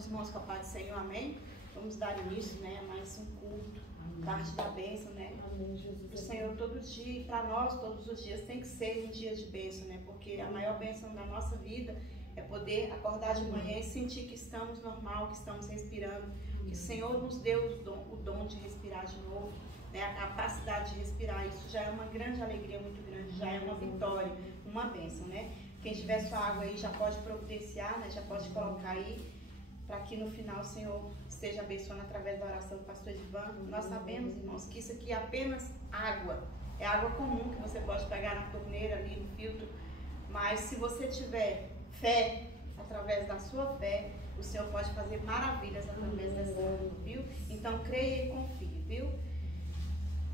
os irmãos com a paz do Senhor, amém? Vamos dar início, né, a mais um culto, tarde da bênção, né? Amém, Jesus. O Senhor todo dia, e para nós todos os dias, tem que ser um dia de bênção, né? Porque a maior bênção da nossa vida é poder acordar de manhã e sentir que estamos normal, que estamos respirando, que o Senhor nos deu o dom de respirar de novo, né? A capacidade de respirar, isso já é uma grande alegria, muito grande, já é uma vitória, uma bênção, né? Quem tiver sua água aí já pode providenciar, né? Já pode colocar aí, para que no final o Senhor esteja abençoando através da oração do pastor Edivan. Nós sabemos, irmãos, que isso aqui é apenas água, é água comum que você pode pegar na torneira ali, no filtro, mas se você tiver fé, através da sua fé, o Senhor pode fazer maravilhas através dessa água, viu? Então creia e confie, viu?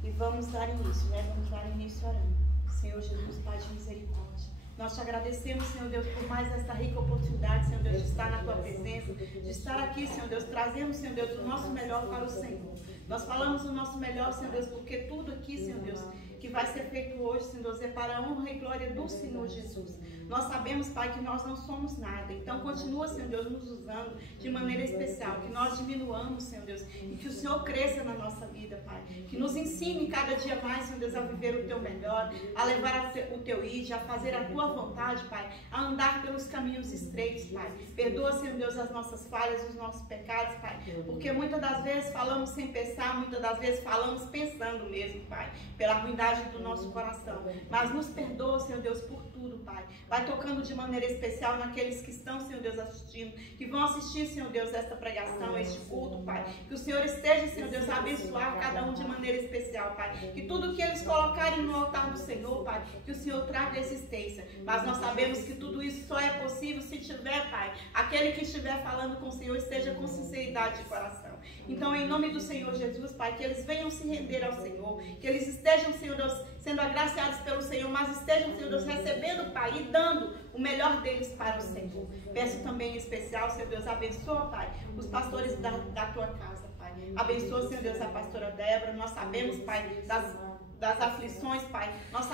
E vamos dar início, né? Vamos dar início orando. Senhor Jesus, Pai de misericórdia, nós te agradecemos, Senhor Deus, por mais esta rica oportunidade, Senhor Deus, de estar na Tua presença, de estar aqui, Senhor Deus, trazendo, Senhor Deus, o nosso melhor para o Senhor. Nós falamos o nosso melhor, Senhor Deus, porque tudo aqui, Senhor Deus, que vai ser feito hoje, Senhor Deus, é para a honra e glória do Senhor Jesus. Nós sabemos, Pai, que nós não somos nada, então continua, Senhor Deus, nos usando de maneira especial, que nós diminuamos, Senhor Deus, e que o Senhor cresça na nossa vida, Pai, que nos ensine cada dia mais, Senhor Deus, a viver o Teu melhor, a levar o Teu id, a fazer a Tua vontade, Pai, a andar pelos caminhos estreitos, Pai. Perdoa, Senhor Deus, as nossas falhas, os nossos pecados, Pai, porque muitas das vezes falamos sem pensar, muitas das vezes falamos pensando mesmo, Pai, pela ruindade do nosso coração, mas nos perdoa, Senhor Deus, por tudo, Pai. Vai tocando de maneira especial naqueles que estão, Senhor Deus, assistindo, que vão assistir, Senhor Deus, esta pregação, este culto, Pai. Que o Senhor esteja, Senhor Deus, a abençoar cada um de maneira especial, Pai. Que tudo que eles colocarem no altar do Senhor, Pai, que o Senhor traga existência. Mas nós sabemos que tudo isso só é possível se tiver, Pai, aquele que estiver falando com o Senhor esteja com sinceridade de coração. Então, em nome do Senhor Jesus, Pai, que eles venham se render ao Senhor, que eles estejam, Senhor Deus, sendo agraciados pelo Senhor, mas estejam, Senhor Deus, recebendo, Pai, e dando o melhor deles para o Senhor. Peço também em especial, Senhor Deus, abençoa, Pai, os pastores da Tua casa, Pai. Abençoa, Senhor Deus, a pastora Débora. Nós sabemos, Pai, das aflições, Pai. Nós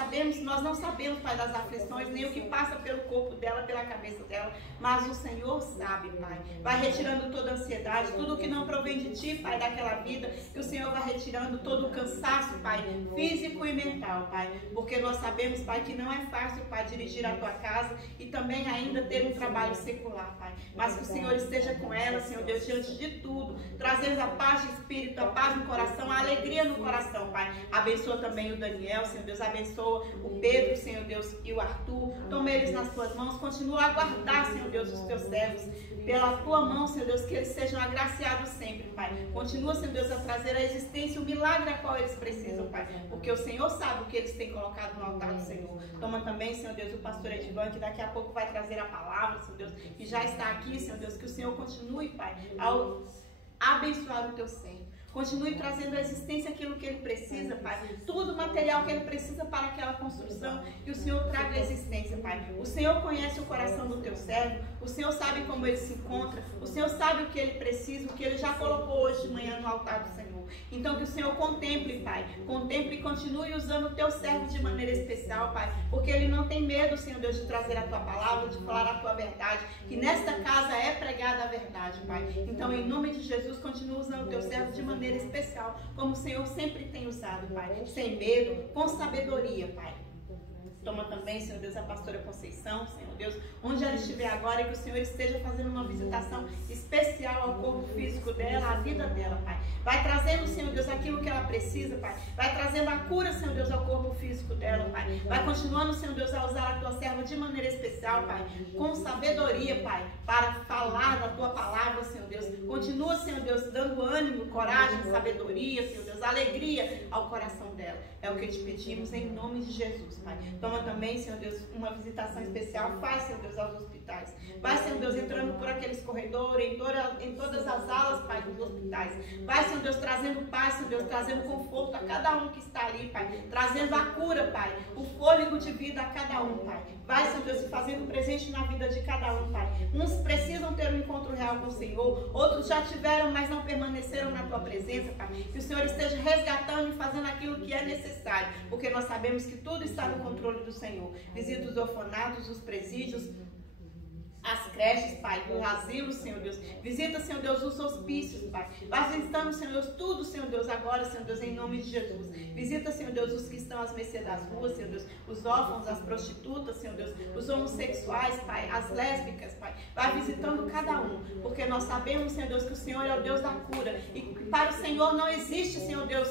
não sabemos, Pai, das aflições, nem o que passa pelo corpo dela, pela cabeça dela, mas o Senhor sabe, Pai. Vai retirando toda a ansiedade, tudo que não provém de Ti, Pai, daquela vida, que o Senhor vai retirando todo o cansaço, Pai, físico e mental, Pai, porque nós sabemos, Pai, que não é fácil, Pai, dirigir a Tua casa e também ainda ter um trabalho secular, Pai, mas que o Senhor esteja com ela, Senhor Deus, diante de tudo, trazendo a paz de espírito, a paz no coração, a alegria no coração, Pai. Abençoa também o Daniel, Senhor Deus, abençoa o Pedro, Senhor Deus, e o Arthur. Toma eles nas Tuas mãos, continua a guardar, Senhor Deus, os Teus servos pela Tua mão, Senhor Deus, que eles sejam agraciados sempre, Pai. Continua, Senhor Deus, a trazer a existência, o milagre a qual eles precisam, Pai, porque o Senhor sabe o que eles têm colocado no altar do Senhor. Toma também, Senhor Deus, o pastor Edivan, que daqui a pouco vai trazer a palavra, Senhor Deus, que já está aqui, Senhor Deus, que o Senhor continue, Pai, ao abençoar o Teu Senhor. Continue trazendo à existência aquilo que ele precisa, Pai. Tudo o material que ele precisa para aquela construção, que o Senhor traga à existência, Pai. O Senhor conhece o coração do Teu servo, o Senhor sabe como ele se encontra, o Senhor sabe o que ele precisa, o que ele já colocou hoje de manhã no altar do Senhor. Então que o Senhor contemple, Pai, contemple e continue usando o Teu servo de maneira especial, Pai, porque ele não tem medo, Senhor Deus, de trazer a Tua palavra, de falar a Tua verdade, que nesta casa é pregada a verdade, Pai. Então, em nome de Jesus, continue usando o Teu servo de maneira especial, como o Senhor sempre tem usado, Pai, sem medo, com sabedoria, Pai. Toma também, Senhor Deus, a pastora Conceição, Senhor Deus, onde ela estiver agora, que o Senhor esteja fazendo uma visitação especial ao corpo físico dela, à vida dela, Pai. Vai trazendo, Senhor Deus, aquilo que ela precisa, Pai. Vai trazendo a cura, Senhor Deus, ao corpo físico dela, Pai. Vai continuando, Senhor Deus, a usar a Tua serva de maneira especial, Pai, com sabedoria, Pai, para falar da Tua palavra, Senhor Deus. Continua, Senhor Deus, dando ânimo, coragem, sabedoria, Senhor Deus, alegria ao coração dela. É o que te pedimos em nome de Jesus, Pai. Toma também, Senhor Deus, uma visitação especial. Faz, Senhor Deus, aos hospitais. Vai, Senhor Deus, entrando por aqueles corredores, em todas as alas, Pai, dos hospitais. Vai, Senhor Deus, trazendo paz, Senhor Deus, trazendo conforto a cada um que está ali, Pai. Trazendo a cura, Pai. O fôlego de vida a cada um, Pai. Vai, Senhor Deus, fazendo presente na vida de cada um, Pai. Uns precisam ter um encontro real com o Senhor. Outros já tiveram, mas não permaneceram na Tua presença, Pai. Que o Senhor esteja resgatando e fazendo aquilo que é necessário. Porque nós sabemos que tudo está no controle do Senhor. Visita os orfanatos, os presídios, as creches, Pai, o asilo, Senhor Deus. Visita, Senhor Deus, os hospícios, Pai. Vai visitando, Senhor Deus, tudo, Senhor Deus, agora, Senhor Deus, em nome de Jesus. Visita, Senhor Deus, os que estão às mercês das ruas, Senhor Deus, os órfãos, as prostitutas, Senhor Deus, os homossexuais, Pai, as lésbicas, Pai. Vai visitando cada um, porque nós sabemos, Senhor Deus, que o Senhor é o Deus da cura. E para o Senhor não existe, Senhor Deus,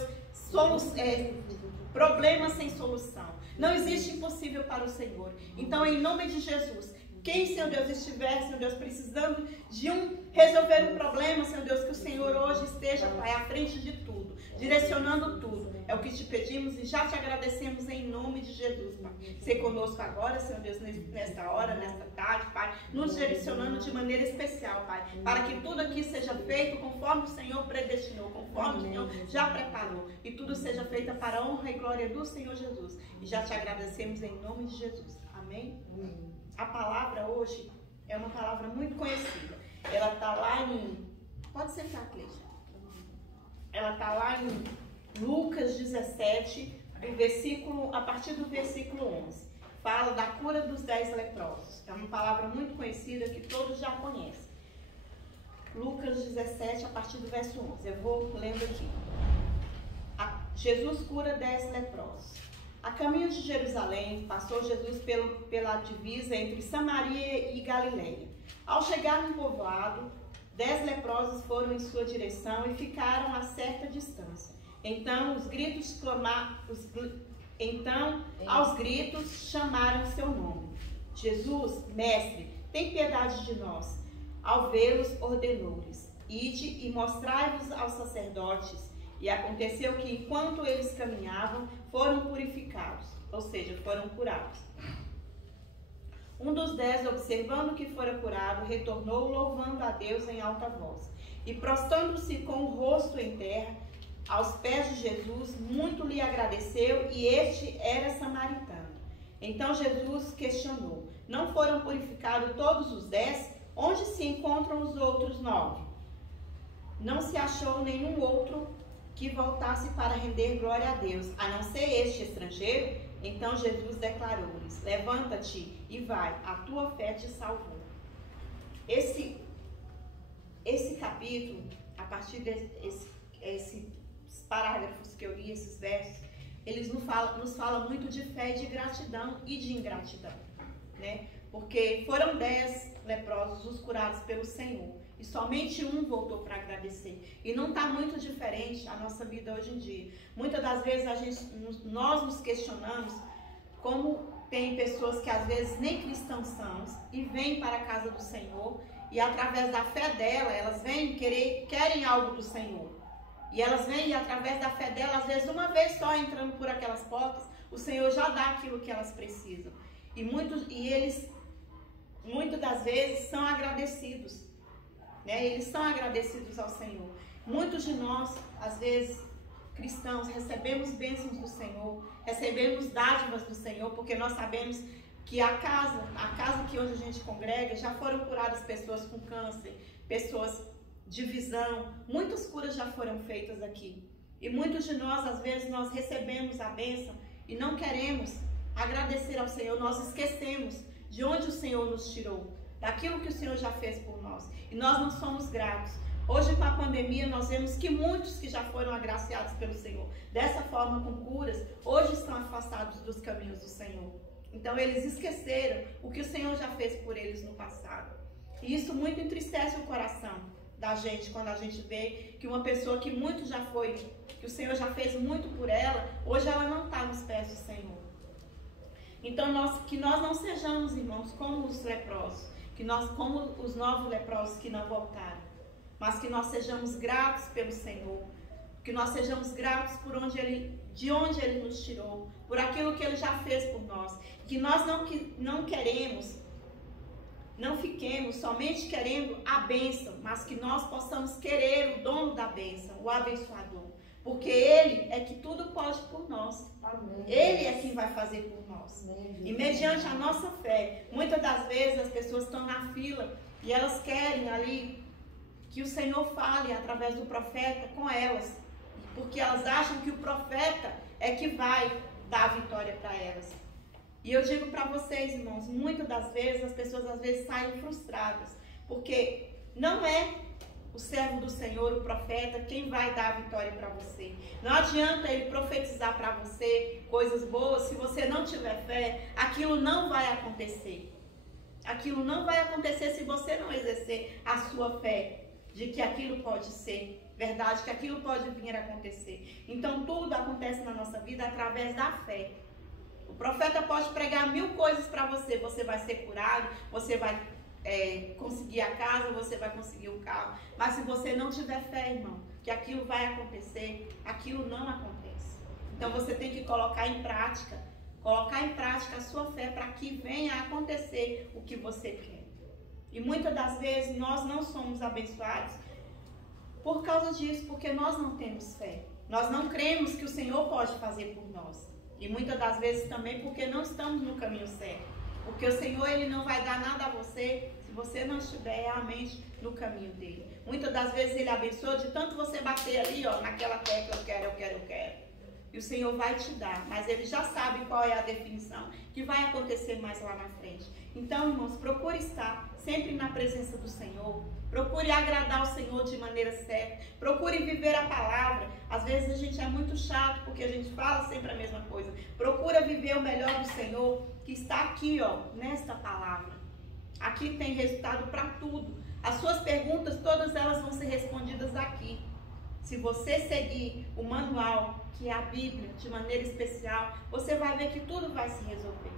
problema sem solução. Não existe impossível para o Senhor. Então, em nome de Jesus, quem, Senhor Deus, estiver, Senhor Deus, precisando de resolver um problema, Senhor Deus, que o Senhor hoje esteja, Pai, à frente de tudo, direcionando tudo. É o que te pedimos e já te agradecemos em nome de Jesus, Pai. Ser conosco agora, Senhor Deus, nesta hora, nesta tarde, Pai, nos direcionando de maneira especial, Pai, para que tudo aqui seja feito conforme o Senhor predestinou, conforme o Senhor já preparou, e tudo seja feito para a honra e glória do Senhor Jesus. E já te agradecemos em nome de Jesus. Amém? Amém. A palavra hoje é uma palavra muito conhecida. Ela está lá em... Pode sentar, Cleiton. Ela está lá em Lucas 17, a partir do versículo 11. Fala da cura dos 10 leprosos. É uma palavra muito conhecida que todos já conhecem. Lucas 17, a partir do verso 11. Eu vou lendo aqui. Jesus cura 10 leprosos. A caminho de Jerusalém, passou Jesus pela divisa entre Samaria e Galileia. Ao chegar no povoado, 10 leprosos foram em sua direção e ficaram a certa distância. Então, aos gritos, chamaram seu nome. Jesus, mestre, tem piedade de nós. Ao vê-los, ordenou-lhes: ide e mostrai-vos aos sacerdotes. E aconteceu que, enquanto eles caminhavam, foram purificados, ou seja, foram curados. Um dos 10, observando que fora curado, retornou louvando a Deus em alta voz. E prostrando-se com o rosto em terra, aos pés de Jesus, muito lhe agradeceu, e este era samaritano. Então Jesus questionou: não foram purificados todos os 10? Onde se encontram os outros 9? Não se achou nenhum outro que voltasse para render glória a Deus, a não ser este estrangeiro? Então Jesus declarou-lhes: levanta-te e vai, a tua fé te salvou. Esse capítulo, a partir desses parágrafos que eu li, esses versos, eles nos falam muito de fé, de gratidão e de ingratidão, né? Porque foram 10 leprosos os curados pelo Senhor. E somente um voltou para agradecer. E não está muito diferente a nossa vida hoje em dia. Muitas das vezes nós nos questionamos como tem pessoas que às vezes nem cristãos são e vêm para a casa do Senhor e através da fé dela, elas vêm querem algo do Senhor. E elas vêm e através da fé dela, às vezes uma vez só entrando por aquelas portas, o Senhor já dá aquilo que elas precisam. E eles, muitas das vezes, são agradecidos. Eles são agradecidos ao Senhor. Muitos de nós, às vezes, cristãos, recebemos bênçãos do Senhor, recebemos dádivas do Senhor, porque nós sabemos que a casa que onde a gente congrega, já foram curadas pessoas com câncer, pessoas de visão, muitas curas já foram feitas aqui. E muitos de nós, às vezes, nós recebemos a bênção e não queremos agradecer ao Senhor, nós esquecemos de onde o Senhor nos tirou, daquilo que o Senhor já fez por nós. E nós não somos gratos. Hoje, com a pandemia, nós vemos que muitos que já foram agraciados pelo Senhor, dessa forma com curas, hoje estão afastados dos caminhos do Senhor. Então, eles esqueceram o que o Senhor já fez por eles no passado. E isso muito entristece o coração da gente, quando a gente vê que uma pessoa que muito já foi, que o Senhor já fez muito por ela, hoje ela não está nos pés do Senhor. Então, que nós não sejamos, irmãos, como os leprosos, como os 9 leprosos que não voltaram, mas que nós sejamos gratos pelo Senhor, que nós sejamos gratos de onde Ele nos tirou, por aquilo que Ele já fez por nós, que nós não fiquemos somente querendo a bênção, mas que nós possamos querer o dono da bênção, o abençoador, porque Ele é que tudo pode por nós. Amém. Ele é quem vai fazer por nós. Amém. E mediante a nossa fé, muitas das vezes as pessoas estão na fila e elas querem ali que o Senhor fale através do profeta com elas, porque elas acham que o profeta é que vai dar a vitória para elas. E eu digo para vocês, irmãos, muitas das vezes as pessoas às vezes saem frustradas, porque não é o servo do Senhor, o profeta, quem vai dar a vitória para você. Não adianta ele profetizar para você coisas boas, se você não tiver fé, aquilo não vai acontecer. Aquilo não vai acontecer se você não exercer a sua fé de que aquilo pode ser verdade, que aquilo pode vir a acontecer. Então tudo acontece na nossa vida através da fé. O profeta pode pregar 1000 coisas para você, você vai ser curado, você vai conseguir a casa, você vai conseguir o carro. Mas se você não tiver fé, irmão, que aquilo vai acontecer, aquilo não acontece. Então você tem que colocar em prática a sua fé para que venha a acontecer o que você quer. E muitas das vezes nós não somos abençoados por causa disso, porque nós não temos fé. Nós não cremos que o Senhor pode fazer por nós. E muitas das vezes também porque não estamos no caminho certo. Porque o Senhor, Ele não vai dar nada a você se você não estiver realmente no caminho dEle. Muitas das vezes Ele abençoa de tanto você bater ali, ó, naquela tecla, eu quero, eu quero, eu quero. E o Senhor vai te dar, mas Ele já sabe qual é a definição que vai acontecer mais lá na frente. Então, irmãos, procure estar sempre na presença do Senhor. Procure agradar o Senhor de maneira certa. Procure viver a palavra. Às vezes a gente é muito chato porque a gente fala sempre a mesma coisa. Procura viver o melhor do Senhor que está aqui, ó, nesta palavra. Aqui tem resultado para tudo. As suas perguntas, todas elas vão ser respondidas aqui. Se você seguir o manual, que é a Bíblia, de maneira especial, você vai ver que tudo vai se resolver.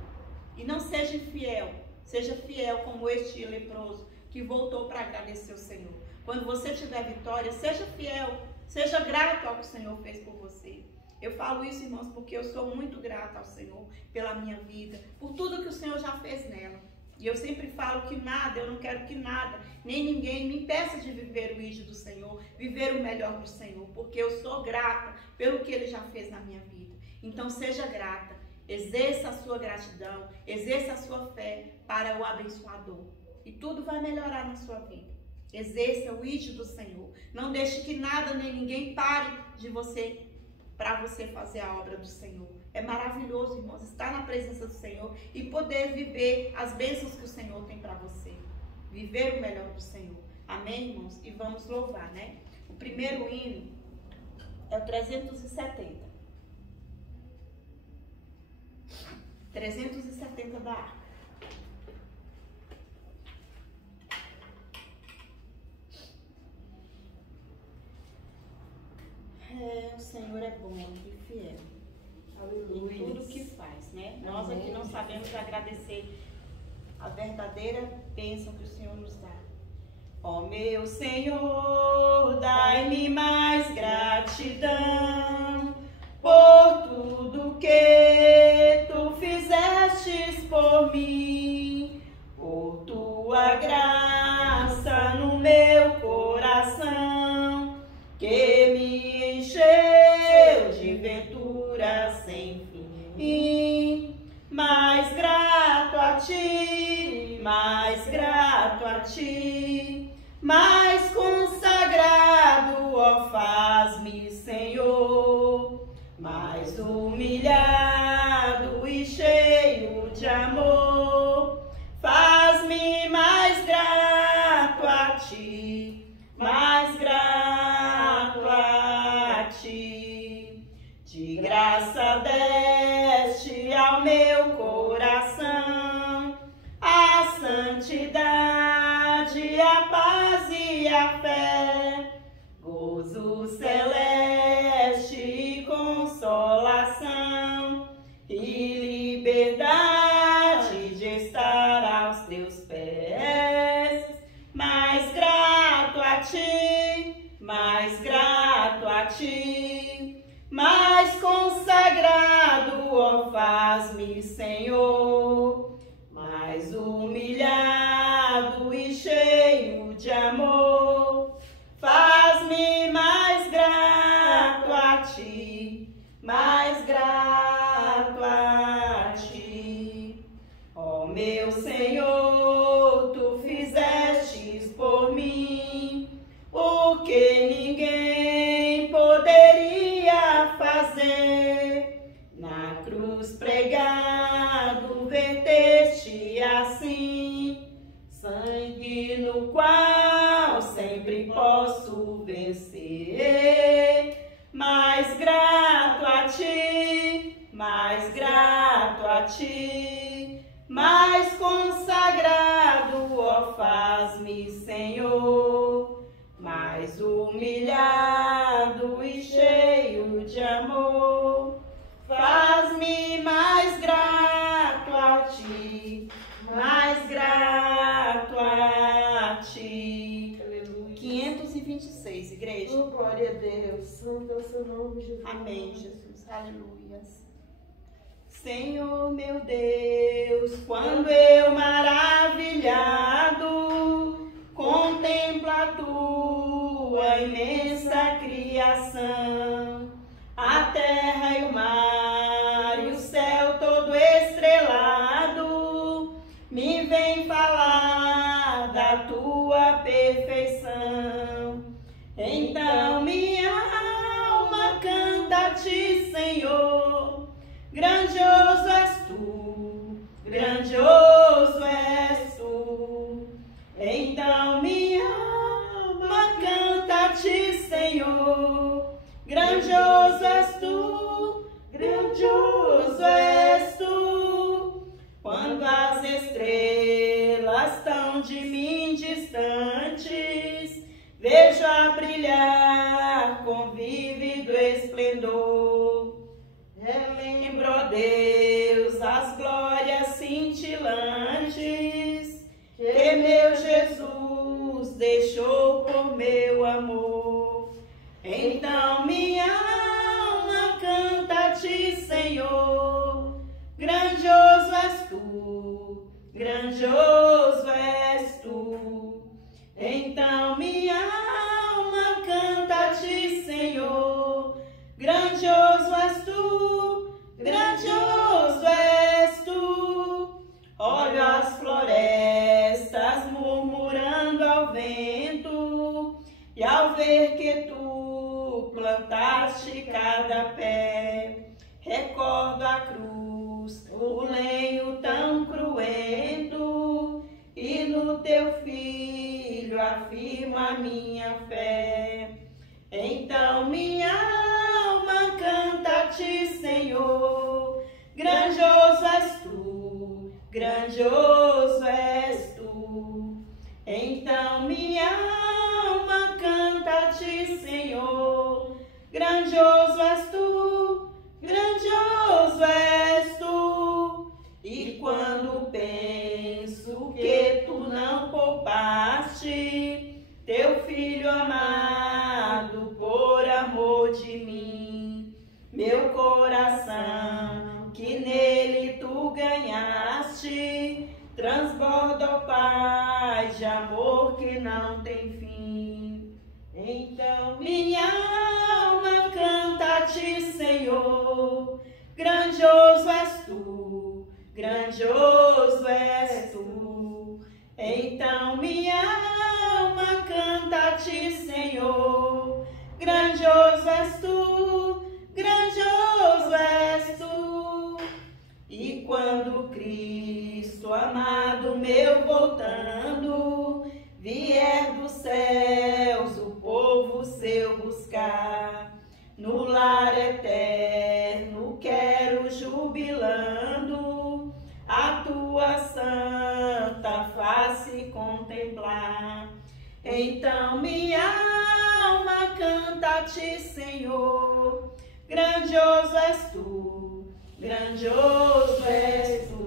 E não seja infiel. Seja fiel como este leproso que voltou para agradecer o Senhor. Quando você tiver vitória, seja fiel, seja grato ao que o Senhor fez por você. Eu falo isso, irmãos, porque eu sou muito grata ao Senhor pela minha vida, por tudo que o Senhor já fez nela. E eu sempre falo que nada, eu não quero que nada, nem ninguém me impeça de viver o ídolo do Senhor, viver o melhor do Senhor, porque eu sou grata pelo que Ele já fez na minha vida. Então seja grata, exerça a sua gratidão, exerça a sua fé para o abençoador. E tudo vai melhorar na sua vida. Exerça o ídolo do Senhor. Não deixe que nada nem ninguém pare de você, para você fazer a obra do Senhor. É maravilhoso, irmãos, estar na presença do Senhor e poder viver as bênçãos que o Senhor tem para você. Viver o melhor do Senhor. Amém, irmãos? E vamos louvar, né? O primeiro hino é o 370. 370 da harpa. O Senhor é bom e fiel. Aleluia. Em tudo que faz, né? Amém. Nós aqui não sabemos agradecer a verdadeira bênção que o Senhor nos dá. Ó meu Senhor, dai-me mais gratidão por tudo que tu fizestes por mim, por tua graça no meu coração, que me encheu de ventura sem fim. Mais grato a ti, mais grato a ti, mais consagrado, ó, faz-me, Senhor, mais humilhado e cheio de amor, faz-me mais grato a ti, mais grato a ti. De graça deste ao meu coração a santidade, a paz e a fé, gozo celeste e consolação e liberdade de estar aos teus pés. Mais grato a ti, mais grato a ti, mais consagrado, ó, faz-me, Senhor, mais humilhado e cheio de amor, faz-me mais grato a ti, mais grato a ti. Ó meu Senhor, tu fizestes por mim o que ninguém poderia fazer. Na cruz pregado posso vencer. Mais grato a ti, mais grato a ti, mais consagrado, ó, faz-me, Senhor, mais humilhado e cheio de amor. Faz-me mais grato a ti, mais grato a ti. Aleluia. 526, igreja. Oh, glória a Deus. Santo é o seu nome, Jesus. Amém, Jesus. Aleluias. Senhor meu Deus, quando eu maravilhado contemplo a tua imensa criação, a terra e o mar e o céu todo estrelado, me vem falar da tua perfeição. Então minha alma canta a ti, Senhor, grandioso és tu, grandioso és tu. Então minha alma canta a ti, Senhor, grandioso és tu, grandioso és tu. Quando as estrelas estão de mim distantes, vejo a brilhar com vívido esplendor. Relembro, ó Deus, as glórias cintilantes que meu Jesus deixou por meu amor. Então minha alma canta a ti, Senhor, grandioso és tu, grandioso és tu. Então minha alma canta a ti, Senhor, grandioso és tu, grandioso és tu. Olho as florestas murmurando ao vento, e ao ver que tu plantaste cada pé, recordo a cruz, o lenho tão cruento, e no teu filho afirmo a minha fé. Então minha alma canta a ti, Senhor, grandioso és tu, grandioso és tu. Então minha alma canta a ti, Senhor, grandioso és tu, grandioso és tu. E quando penso que tu não poupaste teu filho amado por amor de mim, meu coração que nele tu ganhaste transborda, ó Pai, de amor que não tem fim. Então minha alma canta a ti, Senhor, grandioso és tu, grandioso és tu. Então minha alma canta a ti, Senhor, grandioso és tu, grandioso és tu. E quando Cristo amado meu voltando, vier dos céus o povo seu buscar, no lar eterno quero jubilando a tua santa face contemplar. Então minha alma canta a ti, Senhor, grandioso és tu, grandioso és tu.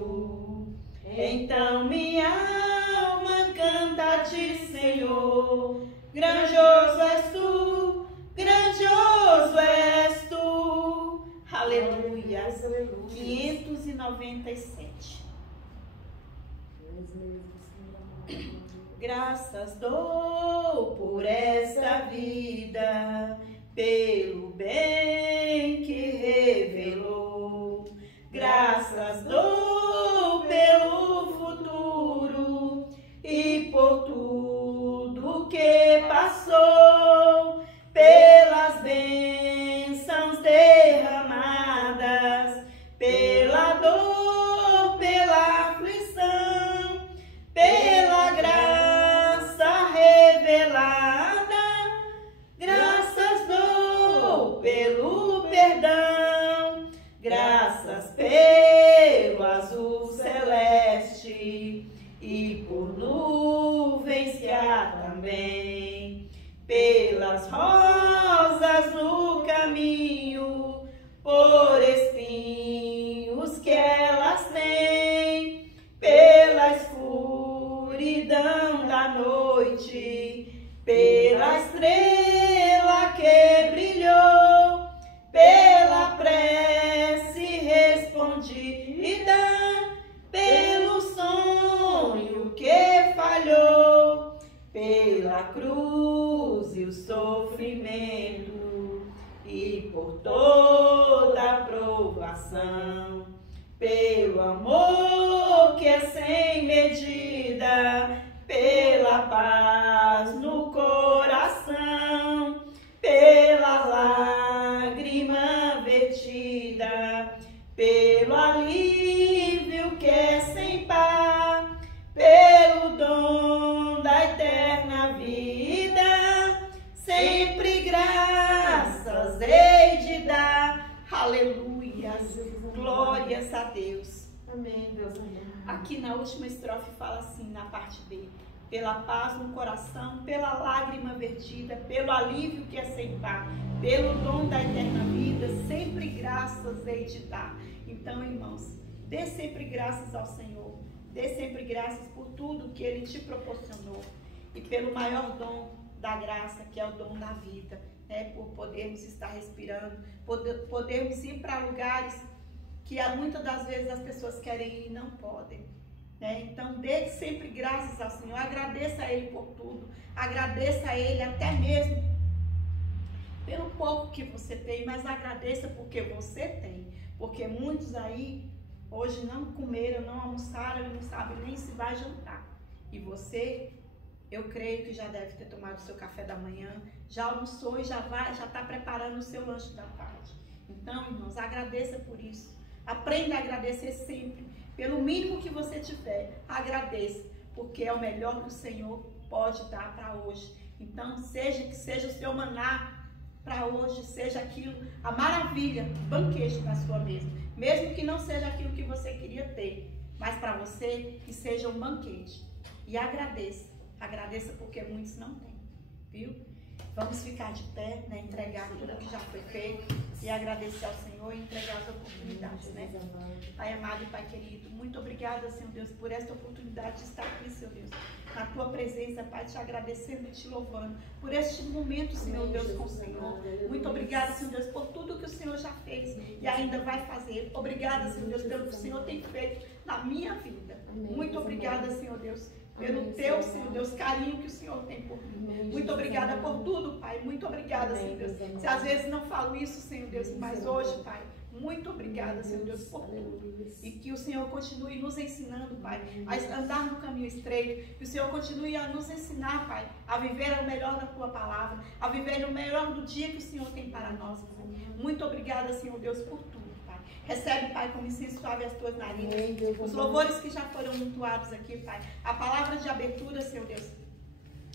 Então minha alma canta a ti, Senhor, grandioso és tu, grandioso és tu. Aleluia. 597. Graças dou por esta vida, pelo bem que revelou. Graças dou pelo futuro e por tudo que passou, pelas bênçãos derramadas, pela dor, pela aflição, pela graça revelada. pelas rosas no caminho, por espinhos que elas têm, pela escuridão da noite, pela estrela que brilhou, pela prece respondida, pelo sonho que falhou, pela cruz e o sofrimento, e por toda a provação, pelo amor que é sem medida, pela paz no coração, pela lágrima vertida, pelo alívio que é sem par, pelo dom da eterna vida, sempre graças hei de dar. Aleluias, glórias a Deus. Amém, Deus, amém. Aqui na última estrofe fala assim, na parte B: pela paz no coração, pela lágrima vertida, pelo alívio que é sem par, pelo dom da eterna vida, sempre graças hei de dar. Então, irmãos, dê sempre graças ao Senhor, dê sempre graças por tudo que Ele te proporcionou e pelo maior dom da graça, que é o dom da vida, né? Por podermos estar respirando, podermos ir para lugares que muitas das vezes as pessoas querem ir e não podem, né? Então, dê sempre graças ao Senhor, agradeça a Ele por tudo, agradeça a Ele até mesmo pelo pouco que você tem, mas agradeça porque você tem, porque muitos aí hoje não comeram, não almoçaram e não sabem nem se vai jantar, e você, eu creio que já deve ter tomado o seu café da manhã, já almoçou e já está preparando o seu lanche da tarde. Então, irmãos, agradeça por isso. Aprenda a agradecer sempre. Pelo mínimo que você tiver, agradeça, porque é o melhor que o Senhor pode dar para hoje. Então, que seja o seu maná para hoje, seja aquilo, a maravilha, banquete na sua mesa. Mesmo que não seja aquilo que você queria ter, mas para você que seja um banquete. E agradeça. Agradeça porque muitos não têm, viu? Vamos ficar de pé, né? Entregar tudo que já foi feito e agradecer ao Senhor e entregar as oportunidades, né? Pai amado e Pai querido, muito obrigada, Senhor Deus, por esta oportunidade de estar aqui, Senhor Deus, na Tua presença, Pai, te agradecendo e te louvando por este momento, Senhor Deus, com o Senhor. Muito obrigada, Senhor Deus, por tudo que o Senhor já fez e ainda vai fazer. Obrigada, Senhor Deus, pelo que o Senhor tem feito na minha vida. Muito obrigada, Senhor Deus, pelo teu, Senhor Deus, carinho que o Senhor tem por mim. Muito obrigada por tudo, Pai. Muito obrigada, Senhor Deus. Se às vezes não falo isso, Senhor Deus, mas hoje, Pai, muito obrigada, Senhor Deus, por tudo. E que o Senhor continue nos ensinando, Pai, a andar no caminho estreito. Que o Senhor continue a nos ensinar, Pai, a viver o melhor da Tua palavra, a viver o melhor do dia que o Senhor tem para nós, Pai. Muito obrigada, Senhor Deus, por tudo. Recebe, Pai, com incenso suave as tuas narinas, os louvores que já foram entoados aqui, Pai. A palavra de abertura, Senhor Deus.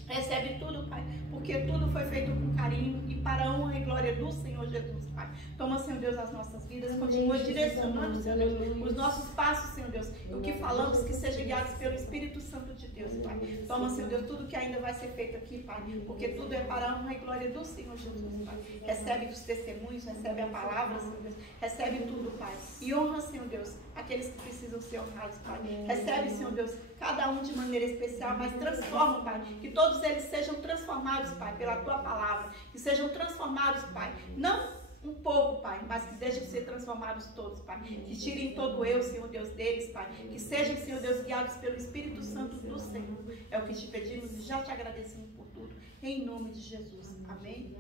Recebe tudo, Pai, porque tudo foi feito com carinho e para a honra e glória do Senhor Jesus, Pai. Toma, Senhor Deus, as nossas vidas, continua direcionando, Senhor Deus, os nossos passos, Senhor Deus, o que falamos que seja guiados pelo Espírito Santo de Deus, Pai. Toma, Senhor Deus, tudo que ainda vai ser feito aqui, Pai, porque tudo é para a honra e glória do Senhor Jesus, Pai. Recebe os testemunhos, recebe a palavra, Senhor Deus, recebe tudo, Pai. E honra, Senhor Deus, aqueles que precisam ser honrados, Pai. Recebe, Senhor Deus, cada um de maneira especial, mas transforma, Pai, que todos eles sejam transformados, Pai, pela Tua palavra, que sejam transformados, Pai, não um pouco, Pai, mas que deixem ser transformados todos, Pai, que tirem todo eu, Senhor Deus, deles, Pai, que sejam, Senhor Deus, guiados pelo Espírito Santo do Senhor. É o que te pedimos e já te agradecemos por tudo, em nome de Jesus, amém?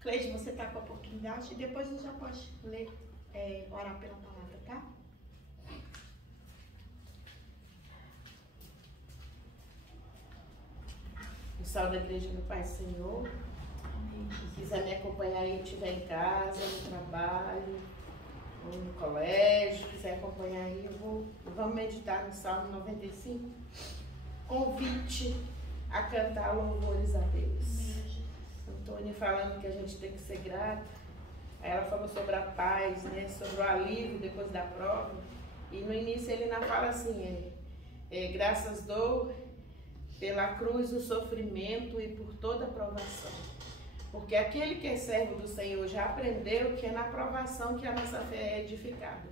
Cleide, você está com a oportunidade e depois a gente já pode ler, orar pela palavra, tá? Pessoal da Igreja do Pai Senhor, se quiser me acompanhar aí, estiver em casa, no trabalho, ou no colégio, quiser acompanhar aí, vamos meditar no Salmo 95, convite a cantar louvores a Deus. Antônia falando que a gente tem que ser grato, aí ela falou sobre a paz, né, sobre o alívio depois da prova, e no início ele ainda fala assim, graças dou pela cruz, o sofrimento e por toda a provação. Porque aquele que é servo do Senhor já aprendeu que é na provação que a nossa fé é edificada.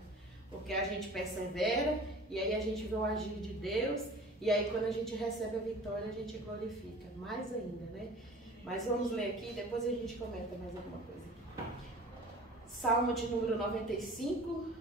Porque a gente persevera e aí a gente vê o agir de Deus e aí quando a gente recebe a vitória a gente glorifica mais ainda, né? Mas vamos ler aqui, depois a gente comenta mais alguma coisa aqui. Salmo de número 95,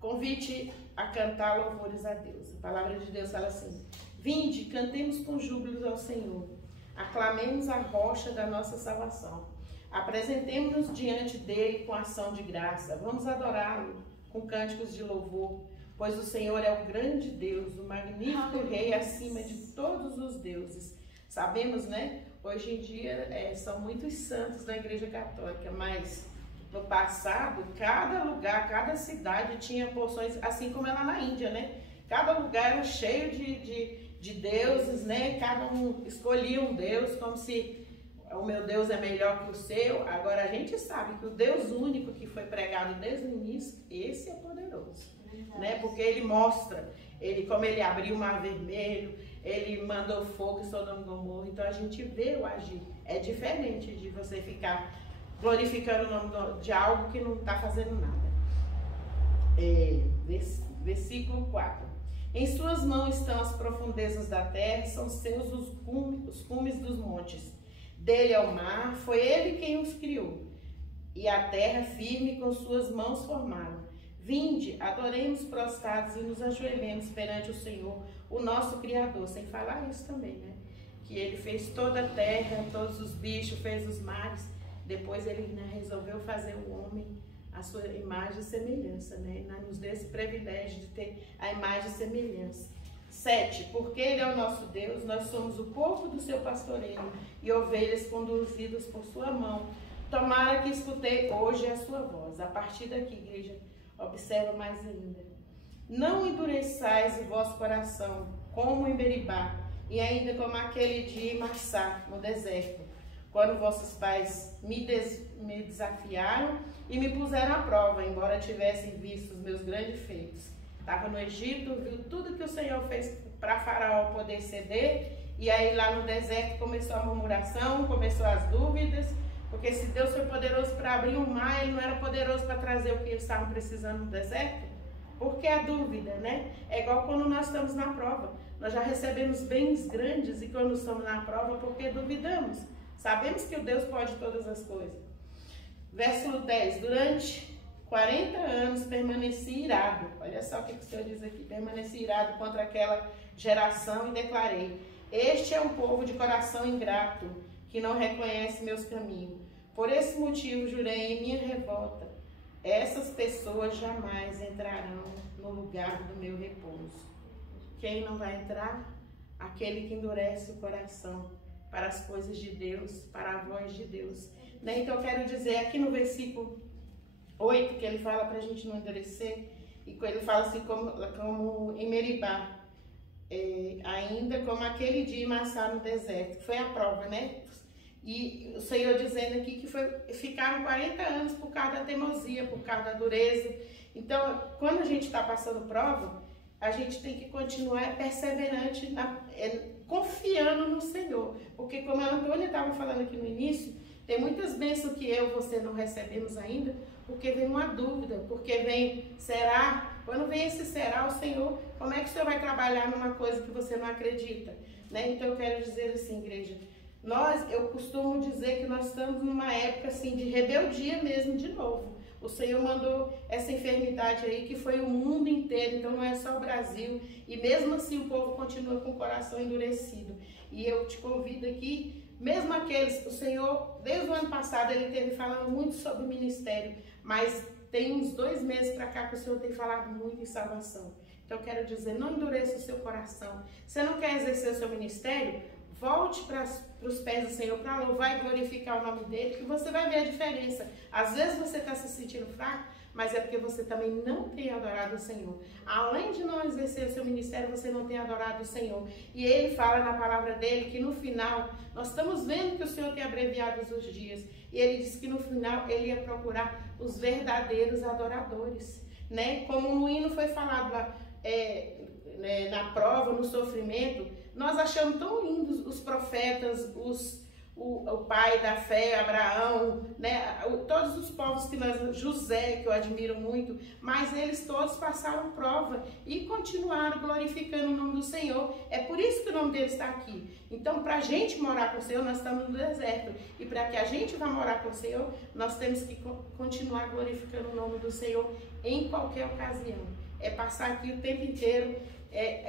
convite a cantar louvores a Deus. A palavra de Deus fala assim: vinde, cantemos com júbilo ao Senhor, aclamemos a rocha da nossa salvação, apresentemo-nos diante dele com ação de graça, vamos adorá-lo com cânticos de louvor, pois o Senhor é o grande Deus, o magnífico Rei acima de todos os deuses. Sabemos, né? Hoje em dia são muitos santos da Igreja Católica, mas no passado, cada lugar, cada cidade tinha porções, assim como é lá na Índia, né? Cada lugar era cheio de deuses, né? Cada um escolhia um Deus, como se o meu Deus é melhor que o seu. Agora a gente sabe que o Deus único que foi pregado desde o início, esse é poderoso, né? Porque ele mostra, como ele abriu o mar vermelho, ele mandou fogo em Sodoma e Gomorra. Então a gente vê o agir. É diferente de você ficar glorificando o nome de algo que não está fazendo nada. Versículo 4. Em suas mãos estão as profundezas da terra, são seus os cumes dos montes. Dele é o mar, foi ele quem os criou. E a terra firme com suas mãos formaram. Vinde, adoremos prostrados e nos ajoelhemos perante o Senhor, o nosso Criador. Sem falar isso também, né? Que ele fez toda a terra, todos os bichos, fez os mares. Depois ele, né, resolveu fazer o homem a sua imagem e semelhança, né? Nos deu esse privilégio de ter a imagem e semelhança. 7. Porque ele é o nosso Deus, nós somos o povo do seu pastoreio e ovelhas conduzidas por sua mão. Tomara que escutei hoje a sua voz. A partir daqui, igreja, observa mais ainda. Não endureçais o vosso coração, como em Meribá, e ainda como aquele dia em Massá, no deserto, quando vossos pais me desafiaram e me puseram à prova, embora tivessem visto os meus grandes feitos. Estava no Egito, viu tudo que o Senhor fez para Faraó poder ceder, e aí lá no deserto começou a murmuração, começou as dúvidas, porque se Deus foi poderoso para abrir um mar, ele não era poderoso para trazer o que eles estavam precisando no deserto? Porque a dúvida, né? É igual quando nós estamos na prova. Nós já recebemos bens grandes e quando estamos na prova, porque duvidamos. Sabemos que o Deus pode todas as coisas. Versículo 10. Durante 40 anos permaneci irado. Olha só o que o Senhor diz aqui. Permaneci irado contra aquela geração e declarei: este é um povo de coração ingrato, que não reconhece meus caminhos. Por esse motivo jurei em minha revolta: essas pessoas jamais entrarão no lugar do meu repouso. Quem não vai entrar? Aquele que endurece o coração para as coisas de Deus, para a voz de Deus. Né? Então eu quero dizer aqui no versículo 8, que ele fala para a gente não endurecer, e ele fala assim como em Meribá, ainda como aquele dia em Massá no deserto, que foi a prova, né? E o Senhor dizendo aqui que ficaram 40 anos por causa da teimosia, por causa da dureza. Então, quando a gente está passando prova, a gente tem que continuar perseverante, confiando no Senhor. Porque como a Antônia estava falando aqui no início, tem muitas bênçãos que eu e você não recebemos ainda, porque vem uma dúvida, porque vem, será? Quando vem esse será, o Senhor, como é que o Senhor vai trabalhar numa coisa que você não acredita? Né? Então eu quero dizer assim, igreja, eu costumo dizer que nós estamos numa época assim de rebeldia mesmo, de novo. O Senhor mandou essa enfermidade aí, que foi o mundo inteiro, então não é só o Brasil. E mesmo assim o povo continua com o coração endurecido. E eu te convido aqui, mesmo aqueles, o Senhor, desde o ano passado, ele esteve falando muito sobre o ministério, mas tem uns 2 meses para cá que o Senhor tem falado muito em salvação. Então eu quero dizer, não endureça o seu coração. Você não quer exercer o seu ministério? Volte para os pés do Senhor para louvar e glorificar o nome dele, que você vai ver a diferença. Às vezes você está se sentindo fraco, mas é porque você também não tem adorado o Senhor. Além de não exercer o seu ministério, você não tem adorado o Senhor. E ele fala na palavra dele que no final, nós estamos vendo que o Senhor tem abreviado os dias. E ele disse que no final ele ia procurar os verdadeiros adoradores. Né? Como no hino foi falado lá, né, na prova, no sofrimento, nós achamos tão lindos os profetas, o pai da fé, Abraão, né, todos os povos que nós, José, que eu admiro muito, mas eles todos passaram prova e continuaram glorificando o nome do Senhor. É por isso que o nome dele está aqui. Então, para a gente morar com o Senhor, nós estamos no deserto. E para que a gente vá morar com o Senhor, nós temos que continuar glorificando o nome do Senhor em qualquer ocasião. É passar aqui o tempo inteiro,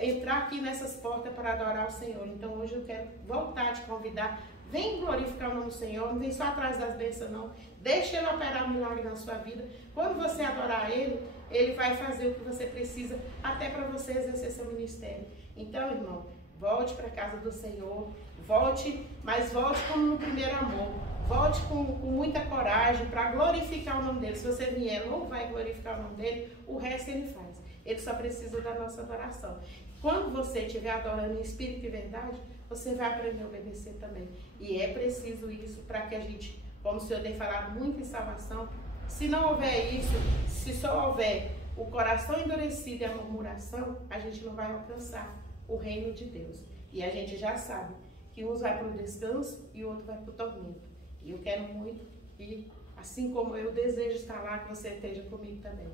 entrar aqui nessas portas para adorar o Senhor. Então, hoje eu quero voltar a te convidar. Vem glorificar o nome do Senhor, não vem só atrás das bênçãos, não. Deixa Ele operar um milagre na sua vida. Quando você adorar Ele, Ele vai fazer o que você precisa, até para você exercer seu ministério. Então, irmão, volte para a casa do Senhor, volte, mas volte como no primeiro amor. Volte com muita coragem para glorificar o nome dEle. Se você vier, não vai glorificar o nome dEle, o resto Ele faz. Ele só precisa da nossa adoração. Quando você estiver adorando em espírito e verdade, você vai aprender a obedecer também. E é preciso isso para que a gente, como o Senhor tem falado muito em salvação, se não houver isso, se só houver o coração endurecido e a murmuração, a gente não vai alcançar o reino de Deus. E a gente já sabe que uns vai para o descanso e o outro vai para o tormento. E eu quero muito que, assim como eu desejo estar lá, que você esteja comigo também.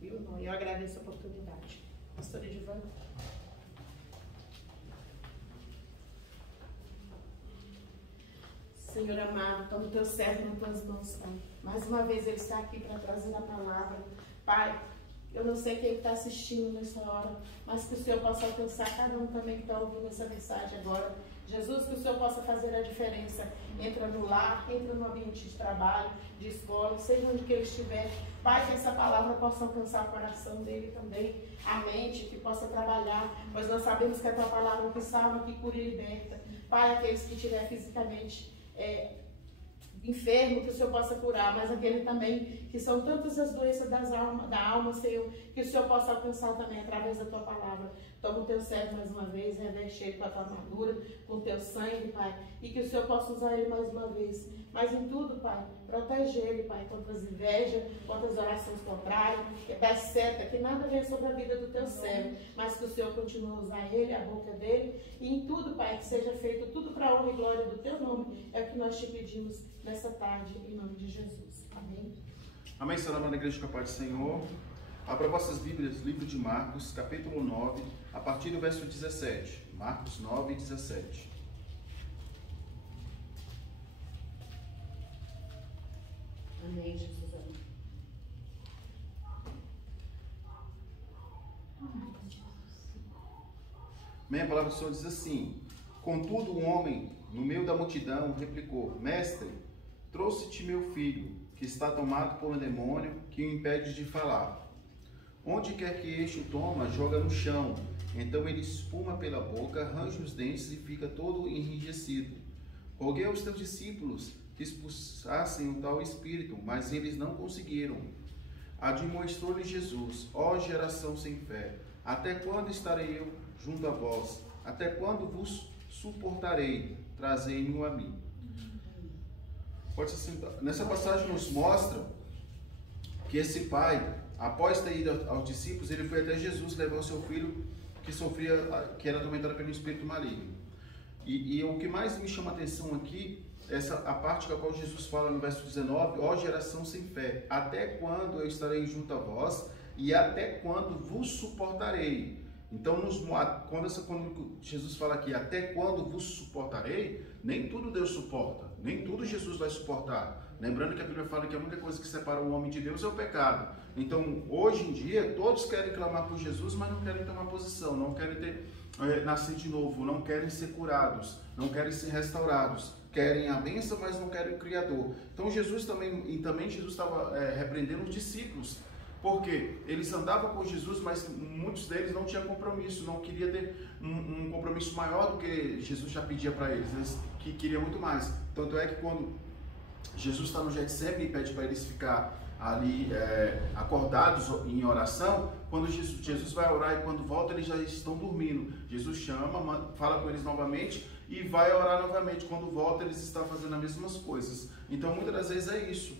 Viu, irmão? Eu agradeço a oportunidade. Pastora Edivan. Senhor amado, toma o teu servo nas tuas mãos, Pai. Mais uma vez Ele está aqui para trazer a palavra. Pai, eu não sei quem está assistindo nessa hora, mas que o Senhor possa alcançar cada um também que está ouvindo essa mensagem agora. Jesus, que o Senhor possa fazer a diferença. Entra no lar, entra no ambiente de trabalho, de escola, seja onde que ele estiver. Pai, que essa palavra possa alcançar o coração dele também, a mente, que possa trabalhar, pois nós sabemos que é a tua palavra que salva, que cura e liberta. Pai, aqueles que estiver fisicamente enfermo, que o Senhor possa curar, mas aquele também, que são tantas as doenças da alma, Senhor, que o Senhor possa alcançar também através da tua palavra. Toma o teu servo mais uma vez, reveste ele com a tua armadura, com o teu sangue, Pai, e que o Senhor possa usar ele mais uma vez. Mas em tudo, Pai, protege ele, Pai, contra as invejas, contra as orações contrárias, das setas, que nada venha sobre a vida do teu servo, mas que o Senhor continue a usar ele, a boca dele, e em tudo, Pai, que seja feito tudo para a honra e glória do teu nome, é o que nós te pedimos nessa tarde, em nome de Jesus. Amém. Amém, Senhor, na igreja com a paz do Senhor. Abra vossas Bíblias, livro de Marcos, capítulo 9, a partir do verso 17. Marcos 9, 17. Amém, Jesus. Amém, a palavra do Senhor diz assim: contudo, um homem, no meio da multidão, replicou: Mestre, trouxe-te meu filho, que está tomado por um demônio, que o impede de falar. Onde quer que este o toma, joga no chão. Então ele espuma pela boca, arranja os dentes e fica todo enrijecido. Roguei aos teus discípulos que expulsassem o tal espírito, mas eles não conseguiram. Admoestou-lhe Jesus: ó geração sem fé, até quando estarei eu junto a vós? Até quando vos suportarei? Trazei-me a mim. Pode se sentar. Nessa passagem nos mostra que esse pai, após ter ido aos discípulos, ele foi até Jesus levar o seu filho que era atormentado pelo espírito maligno. E o que mais me chama a atenção aqui, a parte com a qual Jesus fala no verso 19: ó geração sem fé, até quando eu estarei junto a vós e até quando vos suportarei? Então, quando Jesus fala aqui, até quando vos suportarei, nem tudo Deus suporta, nem tudo Jesus vai suportar. Lembrando que a Bíblia fala que a única coisa que separa o homem de Deus é o pecado. Então, hoje em dia, todos querem clamar por Jesus, mas não querem tomar posição, não querem nascer de novo, não querem ser curados, não querem ser restaurados. Querem a bênção, mas não querem o Criador. Então, Jesus estava repreendendo os discípulos, porque eles andavam com Jesus, mas muitos deles não tinham compromisso, não queriam ter um compromisso maior do que Jesus já pedia para eles, eles que queriam muito mais. Tanto é que quando Jesus está no Getsemane e pede para eles ficar ali acordados em oração, quando Jesus vai orar e quando volta eles já estão dormindo. Jesus chama, fala com eles novamente e vai orar novamente. Quando volta eles estão fazendo as mesmas coisas. Então muitas das vezes é isso,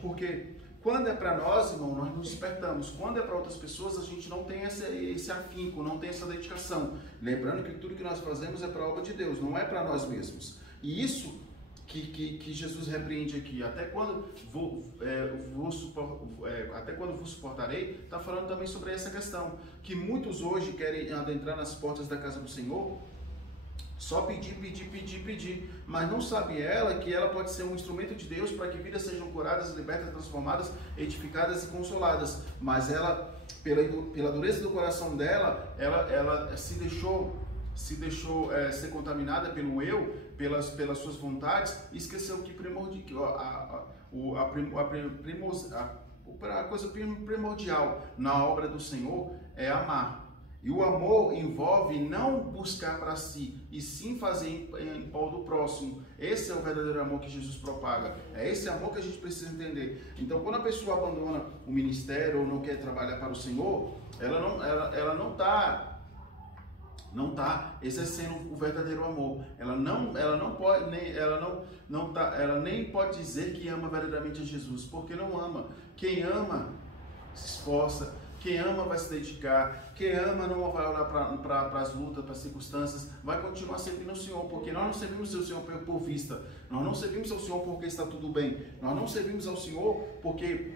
porque quando é para nós, irmão, nós nos despertamos. Quando é para outras pessoas, a gente não tem esse afinco, não tem essa dedicação. Lembrando que tudo que nós fazemos é para a obra de Deus, não é para nós mesmos. E isso que Jesus repreende aqui, até quando vos suportarei, está falando também sobre essa questão, que muitos hoje querem adentrar nas portas da casa do Senhor, só pedir, mas não sabe ela que ela pode ser um instrumento de Deus para que vidas sejam curadas, libertas, transformadas, edificadas e consoladas, mas ela, pela dureza do coração dela, ela se deixou ser contaminada pelo eu, pelas suas vontades, e esqueceu que a coisa primordial na obra do Senhor é amar. E o amor envolve não buscar para si, e sim fazer em prol do próximo. Esse é o verdadeiro amor que Jesus propaga. É esse amor que a gente precisa entender. Então, quando a pessoa abandona o ministério ou não quer trabalhar para o Senhor, ela não está exercendo o verdadeiro amor. Ela nem pode dizer que ama verdadeiramente a Jesus, porque não ama. Quem ama se esforça. Quem ama vai se dedicar, quem ama não vai olhar para as lutas, para as circunstâncias, vai continuar servindo ao Senhor, porque nós não servimos ao Senhor por vista, nós não servimos ao Senhor porque está tudo bem, nós não servimos ao Senhor porque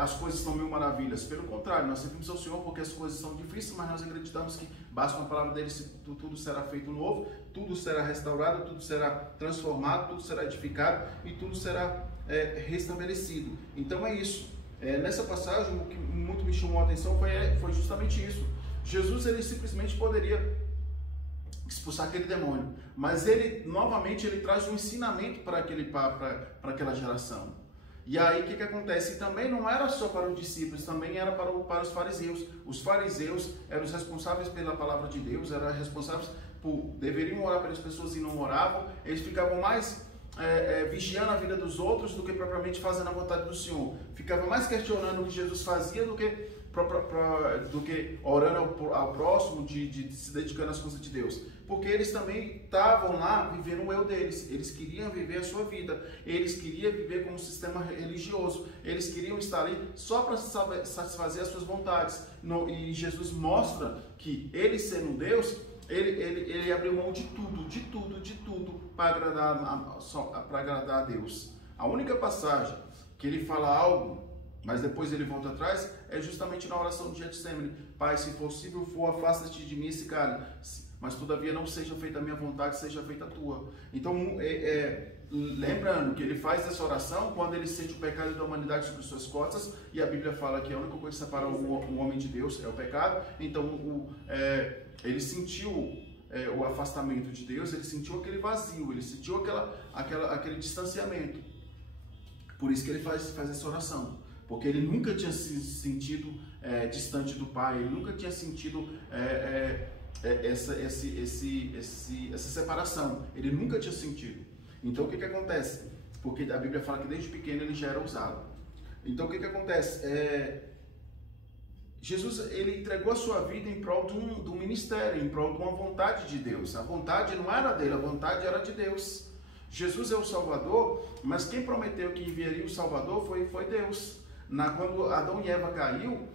as coisas são mil maravilhas, pelo contrário, nós servimos ao Senhor porque as coisas são difíceis, mas nós acreditamos que basta uma palavra dele, tudo será feito novo, tudo será restaurado, tudo será transformado, tudo será edificado e tudo será restabelecido. Então é isso. Nessa passagem, o que muito me chamou a atenção foi justamente isso. Jesus, ele simplesmente poderia expulsar aquele demônio, mas novamente ele traz um ensinamento para aquela geração. E aí o que acontece? E também não era só para os discípulos, também era para os fariseus. Os fariseus eram os responsáveis pela palavra de Deus, eram responsáveis deveriam orar pelas pessoas e não oravam. Eles ficavam mais vigiando a vida dos outros do que propriamente fazendo a vontade do Senhor. Ficava mais questionando o que Jesus fazia do que orando ao próximo, de se dedicando às coisas de Deus. Porque eles também estavam lá vivendo o eu deles. Eles queriam viver a sua vida. Eles queriam viver como um sistema religioso. Eles queriam estar ali só para satisfazer as suas vontades. E Jesus mostra que ele, sendo Deus, ele abriu mão de tudo para agradar a Deus. A única passagem que ele fala algo, mas depois ele volta atrás, é justamente na oração de Getsemane. Pai, se possível for, afasta-te de mim esse cálice, mas todavia não seja feita a minha vontade, seja feita a tua. Então, lembrando que ele faz essa oração quando ele sente o pecado da humanidade sobre suas costas, e a Bíblia fala que a única coisa que separa o homem de Deus é o pecado. Então, ele sentiu o afastamento de Deus, ele sentiu aquele vazio, ele sentiu aquele distanciamento. Por isso que ele faz essa oração, porque ele nunca tinha se sentido distante do Pai, ele nunca tinha sentido essa separação, ele nunca tinha sentido. Então o que acontece? Porque a Bíblia fala que desde pequeno ele já era ousado. Então o que acontece? Jesus, ele entregou a sua vida em prol de um ministério, em prol de uma vontade de Deus. A vontade não era dele, a vontade era de Deus. Jesus é o Salvador, mas quem prometeu que enviaria o Salvador foi Deus. Quando Adão e Eva caiu,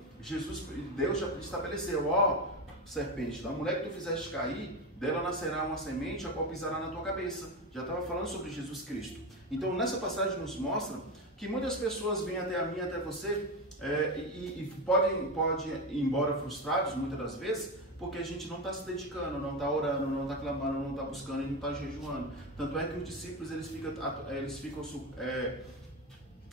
Deus já estabeleceu, serpente, da mulher que tu fizeste cair, dela nascerá uma semente, a qual pisará na tua cabeça. Já estava falando sobre Jesus Cristo. Então, nessa passagem nos mostra que muitas pessoas vêm até a mim, até você, e podem ir embora frustrados, muitas das vezes, porque a gente não está se dedicando, não está orando, não está clamando, não está buscando e não está jejuando. Tanto é que os discípulos eles ficam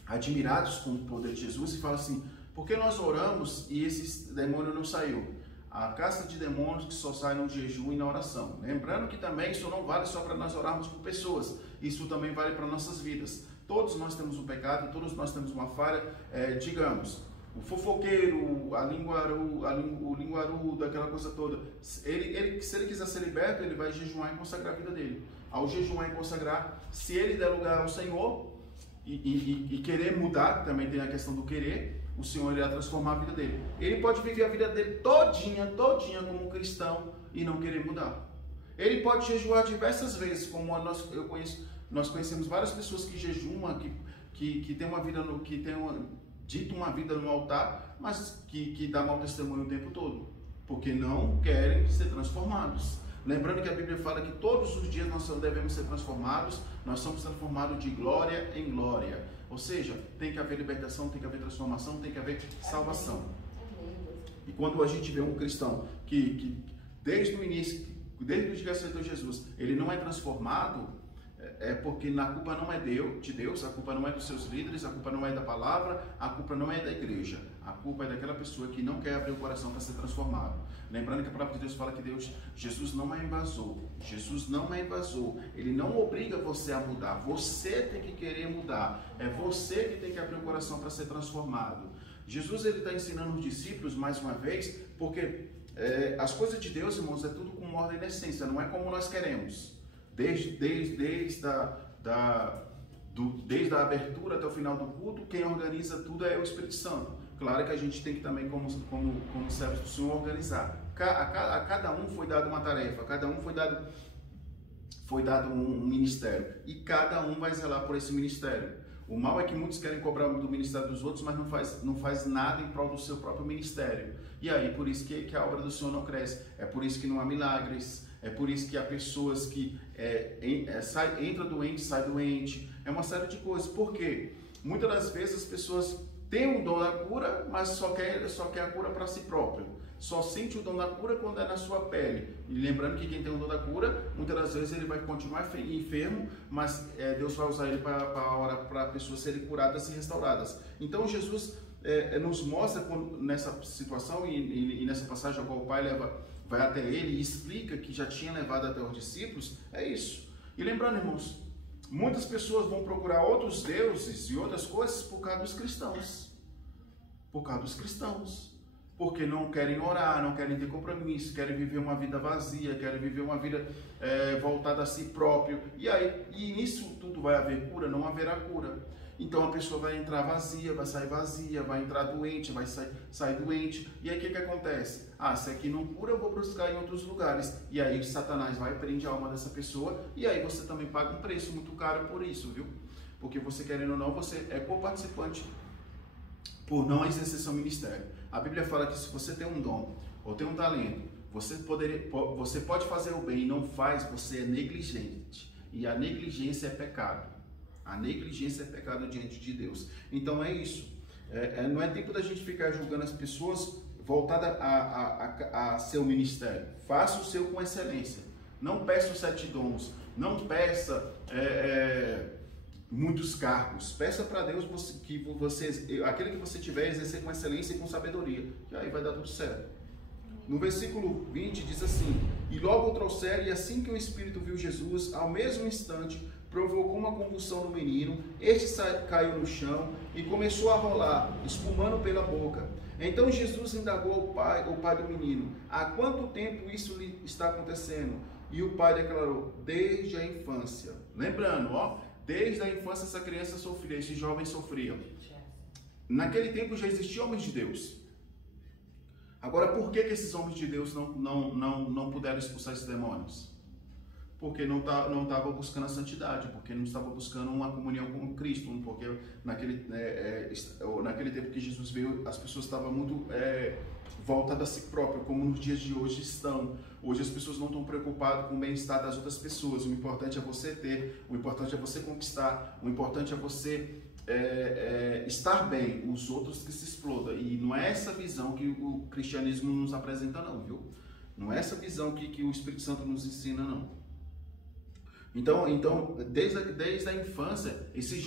admirados com o poder de Jesus e falam assim: por que nós oramos e esse demônio não saiu? A casta de demônios que só sai no jejum e na oração. Lembrando que também isso não vale só para nós orarmos por pessoas, isso também vale para nossas vidas. Todos nós temos um pecado, todos nós temos uma falha, digamos, o fofoqueiro, o linguarudo, aquela coisa toda. Se ele quiser ser liberto, ele vai jejuar e consagrar a vida dele. Ao jejuar e consagrar, se ele der lugar ao Senhor e querer mudar, também tem a questão do querer, o Senhor irá transformar a vida dele. Ele pode viver a vida dele todinha como um cristão e não querer mudar. Ele pode jejuar diversas vezes, como nós conhecemos várias pessoas que jejuam, que tem uma vida, dita uma vida no altar, mas que dá mau testemunho o tempo todo, porque não querem ser transformados. Lembrando que a Bíblia fala que todos os dias nós devemos ser transformados, nós somos transformados de glória em glória. Ou seja, tem que haver libertação, tem que haver transformação, tem que haver salvação. E quando a gente vê um cristão que desde o início, desde o dia que aceitou Jesus, ele não é transformado, é porque a culpa não é de Deus, a culpa não é dos seus líderes, a culpa não é da palavra, a culpa não é da igreja, a culpa é daquela pessoa que não quer abrir o coração para ser transformado. Lembrando que a palavra de Deus fala que Jesus não é invasor, Jesus não é invasor, ele não obriga você a mudar, você tem que querer mudar, é você que tem que abrir o coração para ser transformado. Jesus ele está ensinando os discípulos mais uma vez, porque as coisas de Deus, irmãos, é tudo com ordem e essência, não é como nós queremos. Desde a abertura até o final do culto, quem organiza tudo é o Espírito Santo. Claro que a gente tem que também, como servos do Senhor, organizar. A cada um foi dada uma tarefa, a cada um foi dado um ministério, e cada um vai zelar por esse ministério. O mal é que muitos querem cobrar do ministério dos outros, mas não faz nada em prol do seu próprio ministério. E aí, por isso que a obra do Senhor não cresce. É por isso que não há milagres. É por isso que há pessoas que entra doente, sai doente. É uma série de coisas. Por quê? Muitas das vezes as pessoas têm o dom da cura, mas só quer a cura para si próprio. Só sente o dom da cura quando é na sua pele. E lembrando que quem tem o dom da cura, muitas das vezes ele vai continuar enfermo, mas Deus vai usar ele para pessoas serem curadas e restauradas. Então Jesus nos mostra nessa situação e nessa passagem a qual o Pai vai até ele e explica que já tinha levado até os discípulos, é isso. E lembrando, irmãos, muitas pessoas vão procurar outros deuses e outras coisas por causa dos cristãos. Por causa dos cristãos. Porque não querem orar, não querem ter compromisso, querem viver uma vida vazia, querem viver uma vida voltada a si próprio. E nisso tudo vai haver cura? Não haverá cura. Então a pessoa vai entrar vazia, vai entrar doente, vai sair doente. E aí o que acontece? Se aqui não cura, eu vou buscar em outros lugares. E aí Satanás vai prender a alma dessa pessoa. E aí você também paga um preço muito caro por isso, viu? Porque você, querendo ou não, você é co-participante por não exercer seu ministério. A Bíblia fala que se você tem um dom ou tem um talento, você pode fazer o bem e não faz, você é negligente. E a negligência é pecado. A negligência é pecado diante de Deus. Então é isso. Não é tempo da gente ficar julgando as pessoas voltadas a seu ministério. Faça o seu com excelência. Não peça os 7 dons. Não peça muitos cargos. Peça para Deus aquele que você tiver, exercer com excelência e com sabedoria. E aí vai dar tudo certo. No versículo 20 diz assim: E logo o trouxeram, e assim que o Espírito viu Jesus, ao mesmo instante provocou uma convulsão no menino, este caiu no chão e começou a rolar, espumando pela boca. Então Jesus indagou o pai do menino: há quanto tempo isso lhe está acontecendo? E o pai declarou: desde a infância. Lembrando, desde a infância essa criança sofria, esse jovem sofria. Naquele tempo já existiam homens de Deus. Agora, por que esses homens de Deus não puderam expulsar esses demônios? Porque não estava buscando a santidade, porque não estava buscando uma comunhão com Cristo, porque naquele tempo que Jesus veio, as pessoas estavam muito voltadas a si próprias, como nos dias de hoje estão. Hoje as pessoas não estão preocupadas com o bem-estar das outras pessoas. O importante é você ter, o importante é você conquistar, o importante é você estar bem, os outros que se explodam. E não é essa visão que o cristianismo nos apresenta não, viu? Não é essa visão que o Espírito Santo nos ensina não. Então desde a infância, esse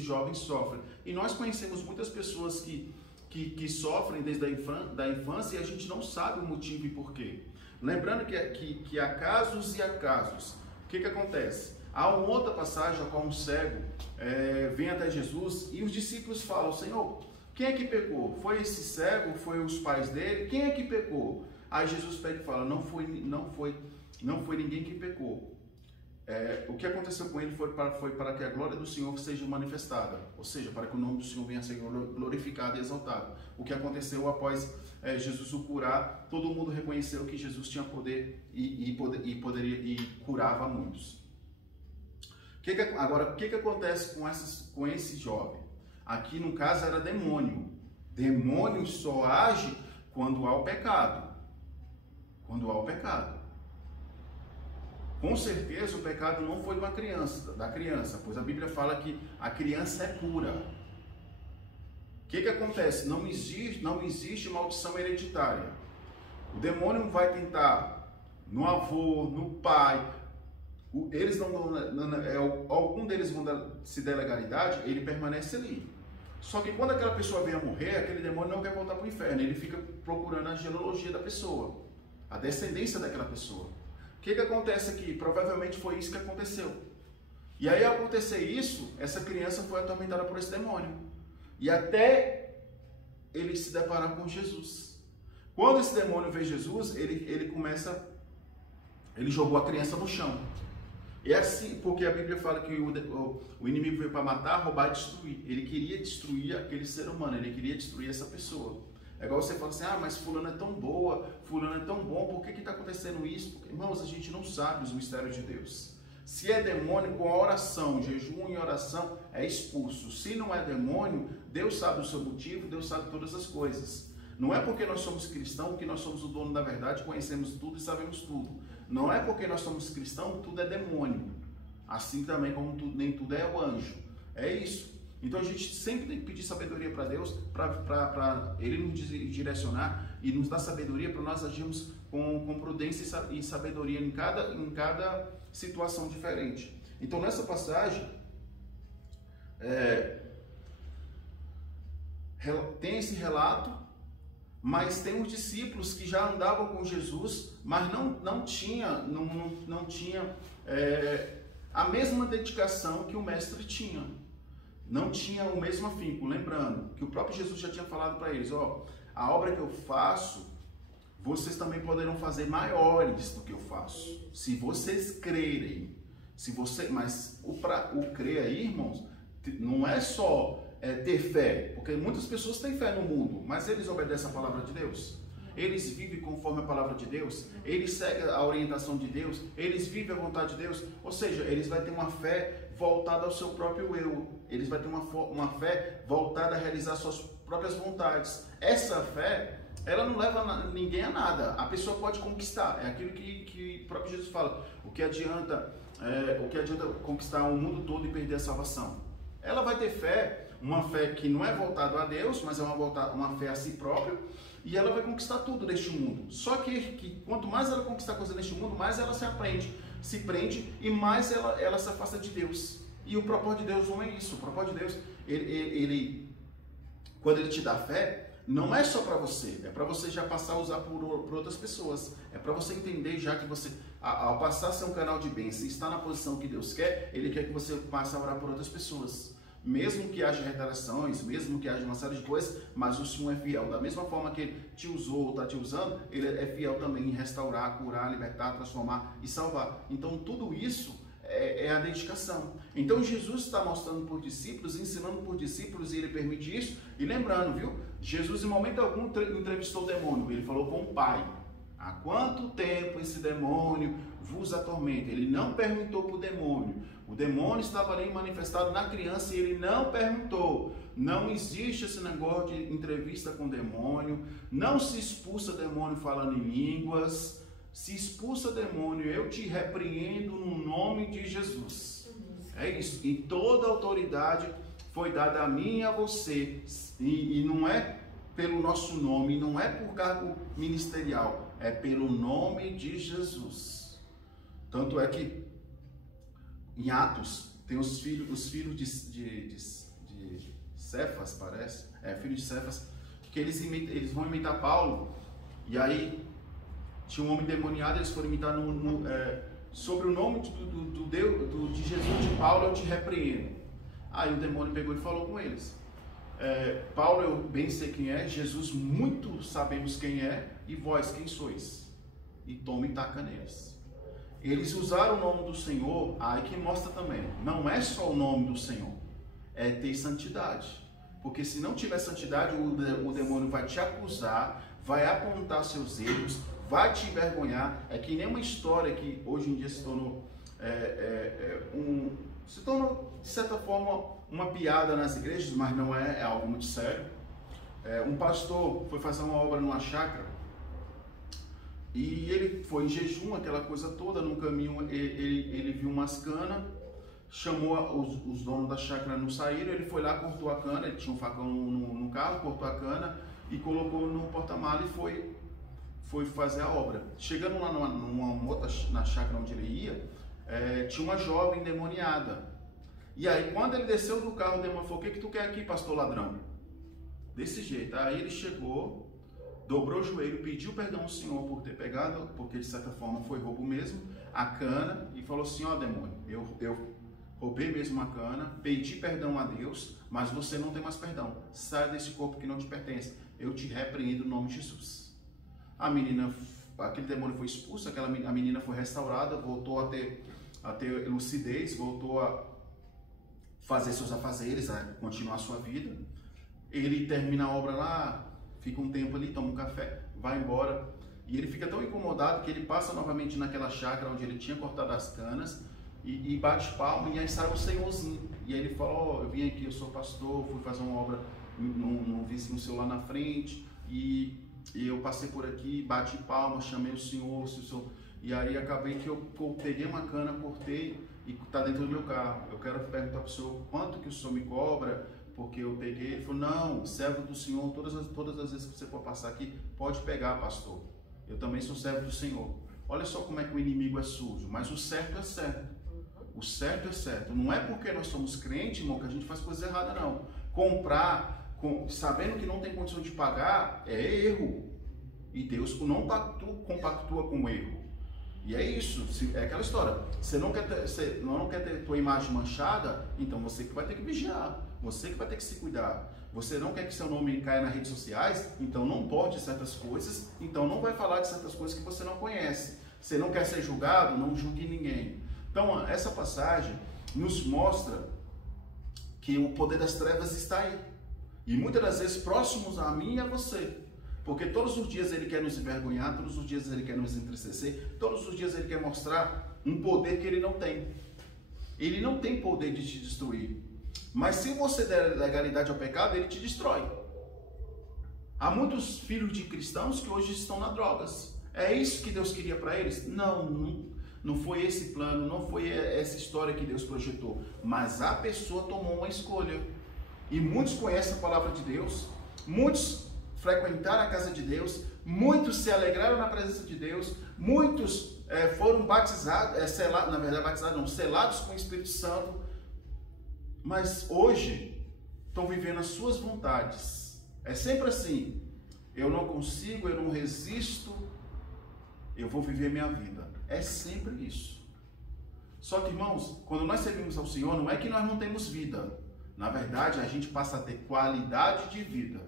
jovem sofre. E nós conhecemos muitas pessoas que sofrem desde a infância e a gente não sabe o motivo e porquê. Lembrando que há casos e há casos. O que acontece? Há uma outra passagem a qual um cego vem até Jesus e os discípulos falam: Senhor, quem é que pecou? Foi esse cego? Foi os pais dele? Quem é que pecou? Aí Jesus pega e fala: não foi ninguém que pecou. O que aconteceu com ele foi para que a glória do Senhor seja manifestada, ou seja, para que o nome do Senhor venha a ser glorificado e exaltado. O que aconteceu após Jesus o curar, todo mundo reconheceu que Jesus tinha poder e curava muitos. Agora, o que acontece com esse jovem? Aqui no caso era demônio. Demônio só age quando há o pecado. Quando há o pecado. Com certeza o pecado não foi da criança, pois a Bíblia fala que a criança é pura. O que acontece? Não existe maldição hereditária. O demônio vai tentar no avô, no pai. Algum deles vão se der legalidade, ele permanece ali. Só que quando aquela pessoa vem a morrer, aquele demônio não quer voltar para o inferno. Ele fica procurando a genealogia da pessoa, a descendência daquela pessoa. O que acontece aqui? Provavelmente foi isso que aconteceu. E aí, ao acontecer isso, essa criança foi atormentada por esse demônio. E até ele se deparar com Jesus. Quando esse demônio vê Jesus, ele jogou a criança no chão. É assim, porque a Bíblia fala que o inimigo veio para matar, roubar e destruir. Ele queria destruir aquele ser humano, ele queria destruir essa pessoa. É igual você fala assim, mas fulano é tão boa, fulano é tão bom, por que está acontecendo isso? Porque, irmãos, a gente não sabe os mistérios de Deus. Se é demônio, com a oração, jejum e oração, é expulso. Se não é demônio, Deus sabe o seu motivo, Deus sabe todas as coisas. Não é porque nós somos cristãos que nós somos o dono da verdade, conhecemos tudo e sabemos tudo. Não é porque nós somos cristãos, tudo é demônio. Assim também como nem tudo é o anjo. É isso. Então a gente sempre tem que pedir sabedoria para Deus, para Ele nos direcionar e nos dar sabedoria para nós agirmos com prudência e sabedoria em cada situação diferente. Então nessa passagem, tem esse relato, mas tem os discípulos que já andavam com Jesus, mas não tinha a mesma dedicação que o mestre tinha. Não tinha o mesmo afinco. Lembrando que o próprio Jesus já tinha falado para eles, a obra que eu faço, vocês também poderão fazer maiores do que eu faço, se vocês crerem. Mas o crer aí, irmãos, não é só ter fé, porque muitas pessoas têm fé no mundo, mas eles obedecem a palavra de Deus, eles vivem conforme a palavra de Deus, eles seguem a orientação de Deus, eles vivem a vontade de Deus, ou seja, eles vão ter uma fé voltada ao seu próprio eu, eles vão ter uma fé voltada a realizar suas próprias vontades. Essa fé, ela não leva ninguém a nada, a pessoa pode conquistar, é aquilo que o próprio Jesus fala, o que adianta conquistar o mundo todo e perder a salvação? Ela vai ter fé, uma fé que não é voltada a Deus, mas é uma fé a si própria, e ela vai conquistar tudo neste mundo. Só que quanto mais ela conquistar coisa neste mundo, mais ela se prende e mais ela se afasta de Deus. E o propósito de Deus não é isso. O propósito de Deus, quando Ele te dá fé, não é só para você, é para você já passar a usar por outras pessoas. É para você entender já que você, ao passar a ser um canal de bênção e estar na posição que Deus quer, Ele quer que você passe a orar por outras pessoas. Mesmo que haja retaliações, mesmo que haja uma série de coisas, mas o Senhor é fiel. Da mesma forma que Ele te usou ou está te usando, Ele é fiel também em restaurar, curar, libertar, transformar e salvar. Então tudo isso é a dedicação. Então Jesus está mostrando por discípulos, ensinando por discípulos, e Ele permite isso. E lembrando, viu? Jesus em momento algum entrevistou o demônio. Ele falou com o Pai: há quanto tempo esse demônio vos atormenta? Ele não perguntou para o demônio. O demônio estava ali manifestado na criança e ele não perguntou. Não existe esse negócio de entrevista com demônio. Não se expulsa demônio falando em línguas. Se expulsa demônio, eu te repreendo no nome de Jesus. É isso. E toda a autoridade foi dada a mim e a você. E não é pelo nosso nome, não é por cargo ministerial. É pelo nome de Jesus. Tanto é que em Atos, tem os filhos de Cefas, parece, filhos de Cefas, que eles vão imitar Paulo, e aí tinha um homem demoniado, eles foram imitar sobre o nome de Jesus de Paulo, eu te repreendo. Aí o demônio pegou e falou com eles: Paulo, eu bem sei quem é, Jesus, muito sabemos quem é, e vós, quem sois? E toma e taca neles. Eles usaram o nome do Senhor, aí que mostra também, não é só o nome do Senhor, é ter santidade. Porque se não tiver santidade, o demônio vai te acusar, vai apontar seus erros, vai te envergonhar. É que nem uma história que hoje em dia se tornou de certa forma, uma piada nas igrejas, mas não é algo muito sério. Um pastor foi fazer uma obra numa chácara e ele foi em jejum, aquela coisa toda. No caminho ele viu umas canas, chamou os donos da chácara, não saíram, ele foi lá, cortou a cana, ele tinha um facão no carro, cortou a cana e colocou no porta-malas e foi fazer a obra. Chegando lá na chácara onde ele ia, tinha uma jovem endemoniada. E aí, quando ele desceu do carro, o demônio falou: "O que tu quer aqui, pastor ladrão?" Desse jeito. Aí ele chegou, dobrou o joelho, pediu perdão ao Senhor por ter pegado, porque de certa forma foi roubo mesmo, a cana, e falou assim: "Ó demônio, eu roubei mesmo a cana, pedi perdão a Deus, mas você não tem mais perdão. Sai desse corpo que não te pertence. Eu te repreendo no nome de Jesus." Aquele demônio foi expulso, a menina foi restaurada, voltou a ter lucidez, voltou a fazer seus afazeres, a continuar a sua vida. Ele termina a obra lá, fica um tempo ali, toma um café, vai embora. E ele fica tão incomodado que ele passa novamente naquela chácara onde ele tinha cortado as canas e bate palma, e aí sai um senhorzinho. E aí ele fala: "Ó, eu vim aqui, eu sou pastor, fui fazer uma obra num vizinho seu lá na frente, e eu passei por aqui, bati palma, chamei o senhor, e aí acabei que eu peguei uma cana, cortei e está dentro do meu carro. Eu quero perguntar para o senhor quanto que o senhor me cobra, porque eu peguei." Ele falou: "Não, servo do Senhor, todas as vezes que você for passar aqui, pode pegar, pastor. Eu também sou servo do Senhor." Olha só como é que o inimigo é sujo, mas o certo é certo. O certo é certo. Não é porque nós somos crentes, irmão, que a gente faz coisa errada, não. Comprar, sabendo que não tem condição de pagar, é erro. E Deus não compactua com o erro. E é isso, é aquela história. Você não quer ter tua imagem manchada, então você que vai ter que vigiar. Você que vai ter que se cuidar. Você não quer que seu nome caia nas redes sociais, então não pode certas coisas, então não vai falar de certas coisas que você não conhece. Você não quer ser julgado, não julgue ninguém. Então, essa passagem nos mostra que o poder das trevas está aí. E muitas das vezes próximos a mim e a você. Porque todos os dias ele quer nos envergonhar, todos os dias ele quer nos entristecer, todos os dias ele quer mostrar um poder que ele não tem. Ele não tem poder de te destruir. Mas se você der legalidade ao pecado, ele te destrói. Há muitos filhos de cristãos que hoje estão nas drogas. É isso que Deus queria para eles? Não foi esse plano, não foi essa história que Deus projetou. Mas a pessoa tomou uma escolha. E muitos conhecem a palavra de Deus, muitos frequentaram a casa de Deus, muitos se alegraram na presença de Deus, muitos foram batizados, selados com o Espírito Santo, mas hoje estão vivendo as suas vontades. É sempre assim: eu não consigo, eu não resisto, eu vou viver minha vida. É sempre isso. Só que, irmãos, quando nós servimos ao Senhor, não é que nós não temos vida. Na verdade, a gente passa a ter qualidade de vida.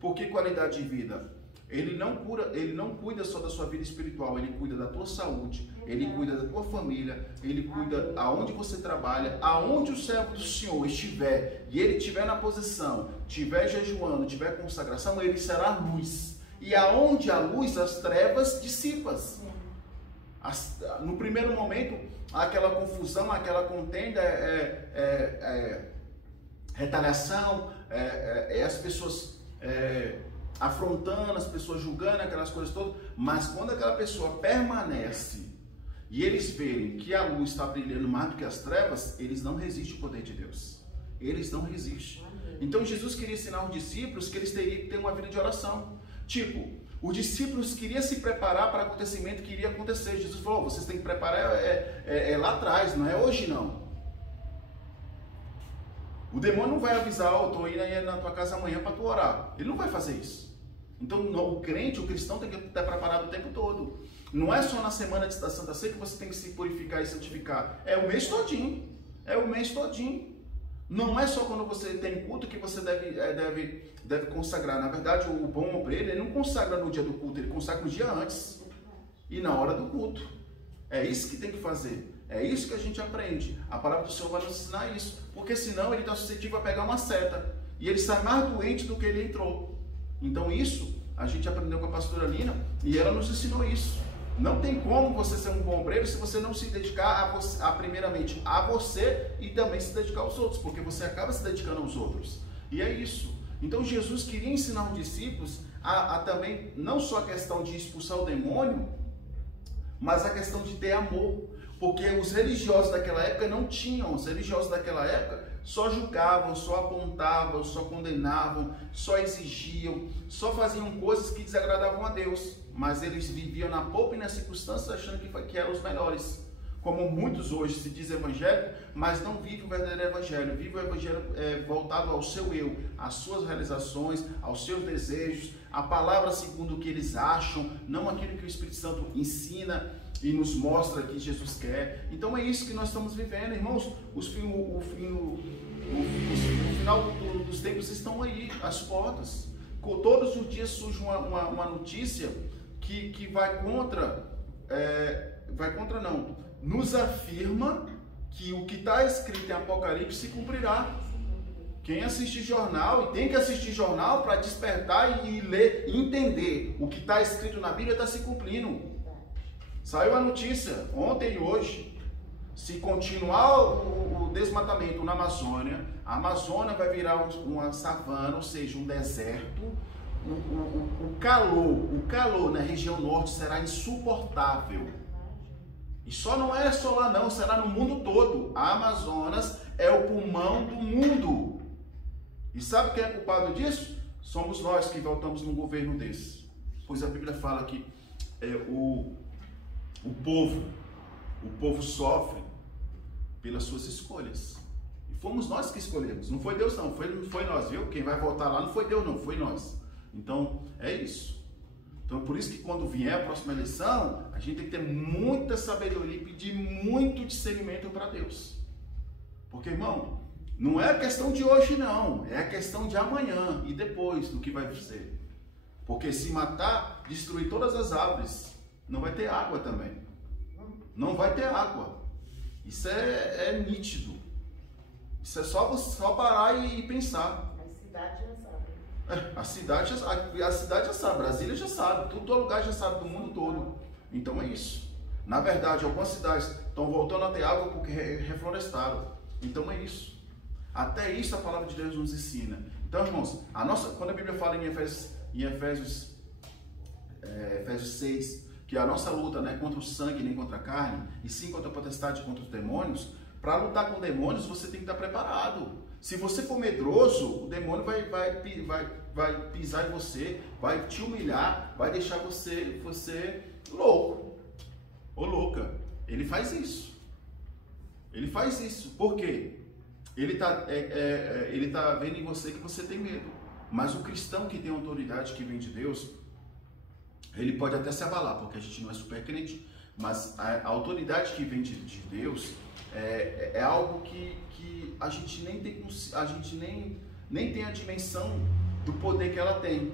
Por que qualidade de vida? Ele não cuida só da sua vida espiritual, ele cuida da tua saúde, ele cuida da tua família, ele cuida aonde você trabalha, aonde o servo do Senhor estiver, e ele estiver na posição, estiver jejuando, estiver com consagração, ele será luz. E aonde há luz, as trevas dissipam-se. No primeiro momento, aquela confusão, aquela contenda, retaliação, as pessoas afrontando, as pessoas julgando, aquelas coisas todas. Mas quando aquela pessoa permanece e eles verem que a luz está brilhando mais do que as trevas, eles não resistem ao poder de Deus. Eles não resistem. Então Jesus queria ensinar os discípulos que eles teriam que ter uma vida de oração. Tipo, os discípulos queriam se preparar para o acontecimento que iria acontecer. Jesus falou: vocês têm que preparar lá atrás, não é hoje não. O demônio não vai avisar: eu estou indo aí na tua casa amanhã para tu orar. Ele não vai fazer isso. Então o crente, o cristão tem que estar preparado o tempo todo. Não é só na semana da Santa Ceia que você tem que se purificar e santificar. É o mês todinho. É o mês todinho. Não é só quando você tem culto que você deve consagrar. Na verdade, o bom obreiro, ele não consagra no dia do culto, ele consagra no dia antes. E na hora do culto. É isso que tem que fazer. É isso que a gente aprende. A palavra do Senhor vai nos ensinar isso. Porque senão ele está suscetível a pegar uma seta. E ele sai mais doente do que ele entrou. Então isso a gente aprendeu com a pastora Lina. E ela nos ensinou isso. Não tem como você ser um bom obreiro se você não se dedicar primeiramente a você e também se dedicar aos outros, porque você acaba se dedicando aos outros. E é isso. Então Jesus queria ensinar os discípulos a também, não só a questão de expulsar o demônio, mas a questão de ter amor. Porque os religiosos daquela época não tinham. Os religiosos daquela época só julgavam, só apontavam, só condenavam, só exigiam, só faziam coisas que desagradavam a Deus. Mas eles viviam na pompa e nas circunstâncias achando que eram os melhores. Como muitos hoje se diz evangélico, mas não vive o verdadeiro evangelho. Vive o evangelho voltado ao seu eu, às suas realizações, aos seus desejos, a palavra segundo o que eles acham, não aquilo que o Espírito Santo ensina e nos mostra que Jesus quer. Então é isso que nós estamos vivendo, irmãos. O final dos tempos estão aí, às portas. Todos os dias surge uma notícia que vai contra, nos afirma que o que está escrito em Apocalipse se cumprirá. Quem assiste jornal, e tem que assistir jornal para despertar e ler e entender o que está escrito na Bíblia está se cumprindo. Saiu a notícia ontem e hoje. Se continuar o desmatamento na Amazônia, a Amazônia vai virar uma savana, ou seja, um deserto. O calor na região norte será insuportável. E não é só lá não, será no mundo todo. A Amazonas é o pulmão do mundo. E sabe quem é culpado disso? Somos nós que voltamos num governo desse. Pois a Bíblia fala que o povo sofre pelas suas escolhas. E fomos nós que escolhemos. Não foi Deus não, foi nós, viu? Quem vai votar lá não foi Deus não, foi nós. Então, é isso. Então, por isso que quando vier a próxima eleição, a gente tem que ter muita sabedoria e pedir muito discernimento para Deus. Porque, irmão, não é a questão de hoje não, é a questão de amanhã e depois do que vai ser. Porque se matar, destruir todas as árvores, não vai ter água também. Não vai ter água. Isso é nítido. Isso é só parar e pensar. A cidade já sabe, Brasília já sabe, todo lugar já sabe, do mundo todo. Então é isso. Na verdade, algumas cidades estão voltando a ter água porque reflorestaram. Então é isso. Até isso a palavra de Deus nos ensina. Então, irmãos, quando a Bíblia fala em Efésios 6, que a nossa luta não é contra o sangue nem contra a carne, e sim contra a potestade e contra os demônios, para lutar com demônios você tem que estar preparado. Se você for medroso, o demônio vai pisar em você, vai te humilhar, vai deixar você louco ou louca. Ele faz isso. Ele faz isso. Por quê? Ele tá vendo em você que você tem medo. Mas o cristão que tem autoridade que vem de Deus, ele pode até se abalar, porque a gente não é super crente, mas a autoridade que vem de Deus é algo que a gente nem tem a dimensão do poder que ela tem.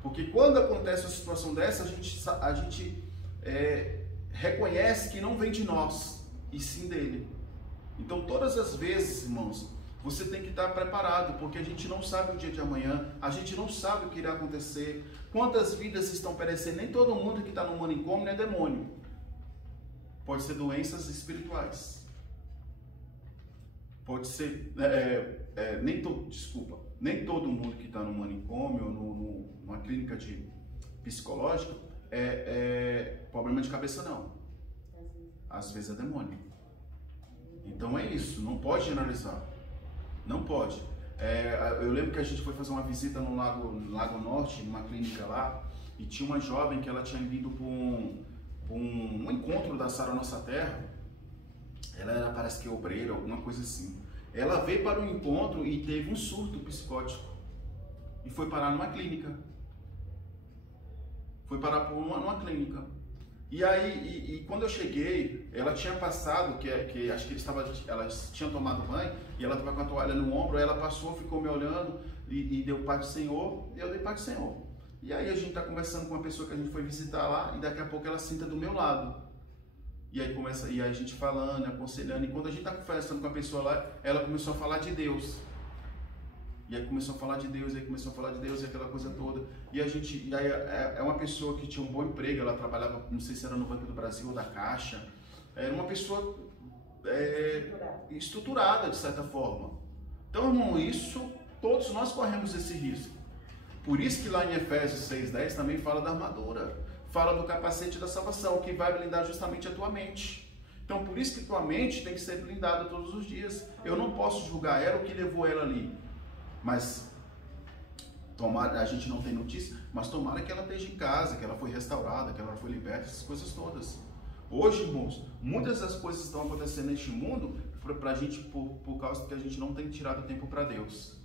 Porque quando acontece uma situação dessa, a gente reconhece que não vem de nós, e sim dele. Então todas as vezes, irmãos, você tem que estar preparado, porque a gente não sabe o dia de amanhã, a gente não sabe o que irá acontecer, quantas vidas estão perecendo. Nem todo mundo que está no manicômio é demônio. Pode ser doenças espirituais. Pode ser, nem todo mundo que está no manicômio ou numa clínica psicológica é problema de cabeça não. Às vezes é demônio. Então é isso, não pode generalizar. Não pode. Eu lembro que a gente foi fazer uma visita no Lago Norte, numa clínica lá, e tinha uma jovem que ela tinha vindo para um encontro da Sara Nossa Terra. Ela era, parece que obreira, alguma coisa assim. Ela veio para o encontro e teve um surto psicótico. E foi parar numa clínica. Foi parar numa clínica. E aí, quando eu cheguei, ela tinha passado, que acho que elas tinham tomado banho, e ela estava com a toalha no ombro, aí ela passou, ficou me olhando, e deu Pai do Senhor, e eu dei Pai do Senhor. E aí a gente está conversando com uma pessoa que a gente foi visitar lá, e daqui a pouco ela senta do meu lado. E aí a gente falando, aconselhando, e quando a gente está conversando com a pessoa lá, ela começou a falar de Deus. E aí começou a falar de Deus, e aquela coisa toda. E aí é uma pessoa que tinha um bom emprego, ela trabalhava, não sei se era no Banco do Brasil ou da Caixa. Era uma pessoa estruturada, de certa forma. Então, irmão, todos nós corremos esse risco. Por isso que lá em Efésios 6:10 também fala da armadura. Fala do capacete da salvação, que vai blindar justamente a tua mente. Então, por isso que tua mente tem que ser blindada todos os dias. Eu não posso julgar ela, o que levou ela ali. Mas, tomara, a gente não tem notícia, mas tomara que ela esteja em casa, que ela foi restaurada, que ela foi liberta, essas coisas todas. Hoje, irmãos, muitas das coisas estão acontecendo neste mundo pra gente, por causa que a gente não tem tirado tempo para Deus.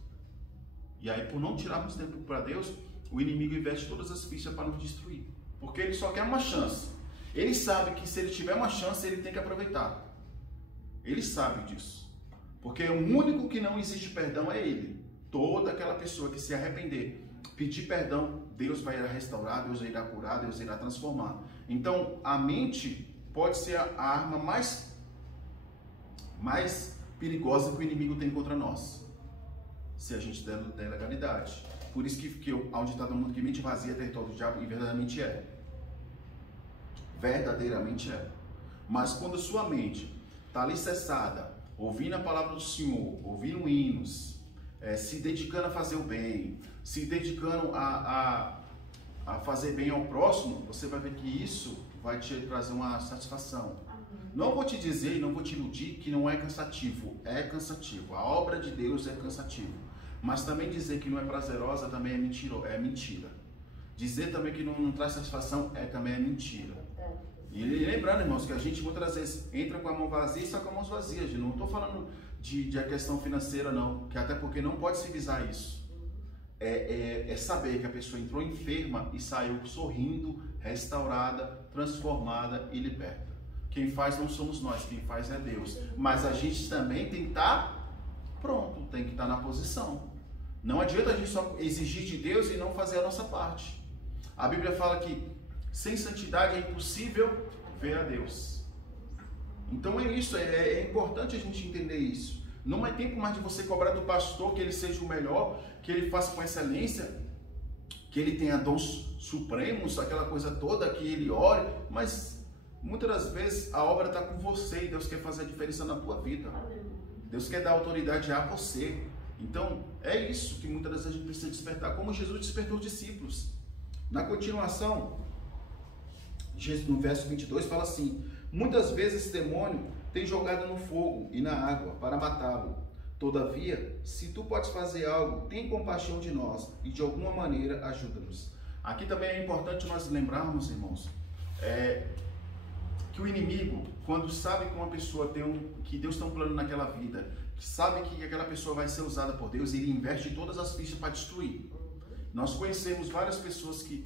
E aí, por não tirarmos tempo para Deus, o inimigo investe todas as fichas para nos destruir. Porque ele só quer uma chance. Ele sabe que se ele tiver uma chance, ele tem que aproveitar. Ele sabe disso. Porque o único que não exige perdão é ele. Toda aquela pessoa que se arrepender, pedir perdão, Deus vai irá restaurar, Deus irá curar, Deus irá transformar. Então, a mente pode ser a arma mais perigosa que o inimigo tem contra nós, se a gente der legalidade. Por isso que há um ditado no mundo que mente vazia é território do diabo, e verdadeiramente é. Verdadeiramente é. Mas quando sua mente está alicerçada, ouvindo a palavra do Senhor, ouvindo hinos, se dedicando a fazer o bem, se dedicando a fazer bem ao próximo, você vai ver que isso vai te trazer uma satisfação. Não vou te dizer e não vou te iludir que não é cansativo. É cansativo. A obra de Deus é cansativa. Mas também dizer que não é prazerosa também é mentira. Dizer também que não traz satisfação também é mentira. E lembrando, irmãos, que a gente muitas vezes entra com a mão vazia e sai com a mão vazia. Não estou falando de a questão financeira, não. Que até porque não pode se visar isso. É saber que a pessoa entrou enferma e saiu sorrindo, restaurada, transformada e liberta. Quem faz não somos nós, quem faz é Deus. Mas a gente também tem que estar pronto, tem que estar na posição. Não adianta a gente só exigir de Deus e não fazer a nossa parte. A Bíblia fala que sem santidade é impossível ver a Deus. Então é isso, é importante a gente entender isso. Não é tempo mais de você cobrar do pastor que ele seja o melhor, que ele faça com excelência, que ele tenha dons supremos, aquela coisa toda, que ele ore, mas muitas das vezes a obra está com você e Deus quer fazer a diferença na tua vida. Deus quer dar autoridade a você. Então é isso que muitas vezes a gente precisa despertar, como Jesus despertou os discípulos. Na continuação, no verso 22 fala assim: muitas vezes esse demônio tem jogado no fogo e na água para matá-lo. Todavia, se tu podes fazer algo, tem compaixão de nós e de alguma maneira ajuda-nos. Aqui também é importante nós lembrarmos, irmãos, que o inimigo, quando sabe que uma pessoa que Deus tem um plano naquela vida, que sabe que aquela pessoa vai ser usada por Deus, ele investe todas as fichas para destruir. Nós conhecemos várias pessoas que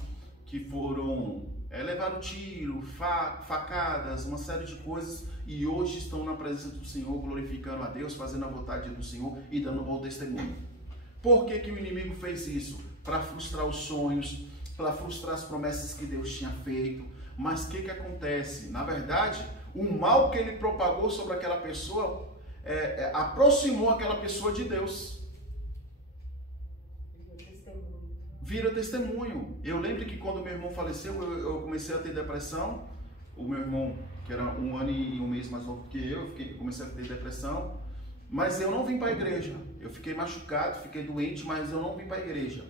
foram levaram tiro, facadas, uma série de coisas, e hoje estão na presença do Senhor, glorificando a Deus, fazendo a vontade do Senhor e dando um bom testemunho. Por que o inimigo fez isso? Para frustrar os sonhos, para frustrar as promessas que Deus tinha feito. Mas o que acontece? Na verdade, o mal que ele propagou sobre aquela pessoa aproximou aquela pessoa de Deus. Vira testemunho. Eu lembro que quando meu irmão faleceu, eu comecei a ter depressão. O meu irmão, que era 1 ano e 1 mês mais novo que eu, comecei a ter depressão. Mas eu não vim para a igreja. Eu fiquei machucado, fiquei doente, mas eu não vim para a igreja.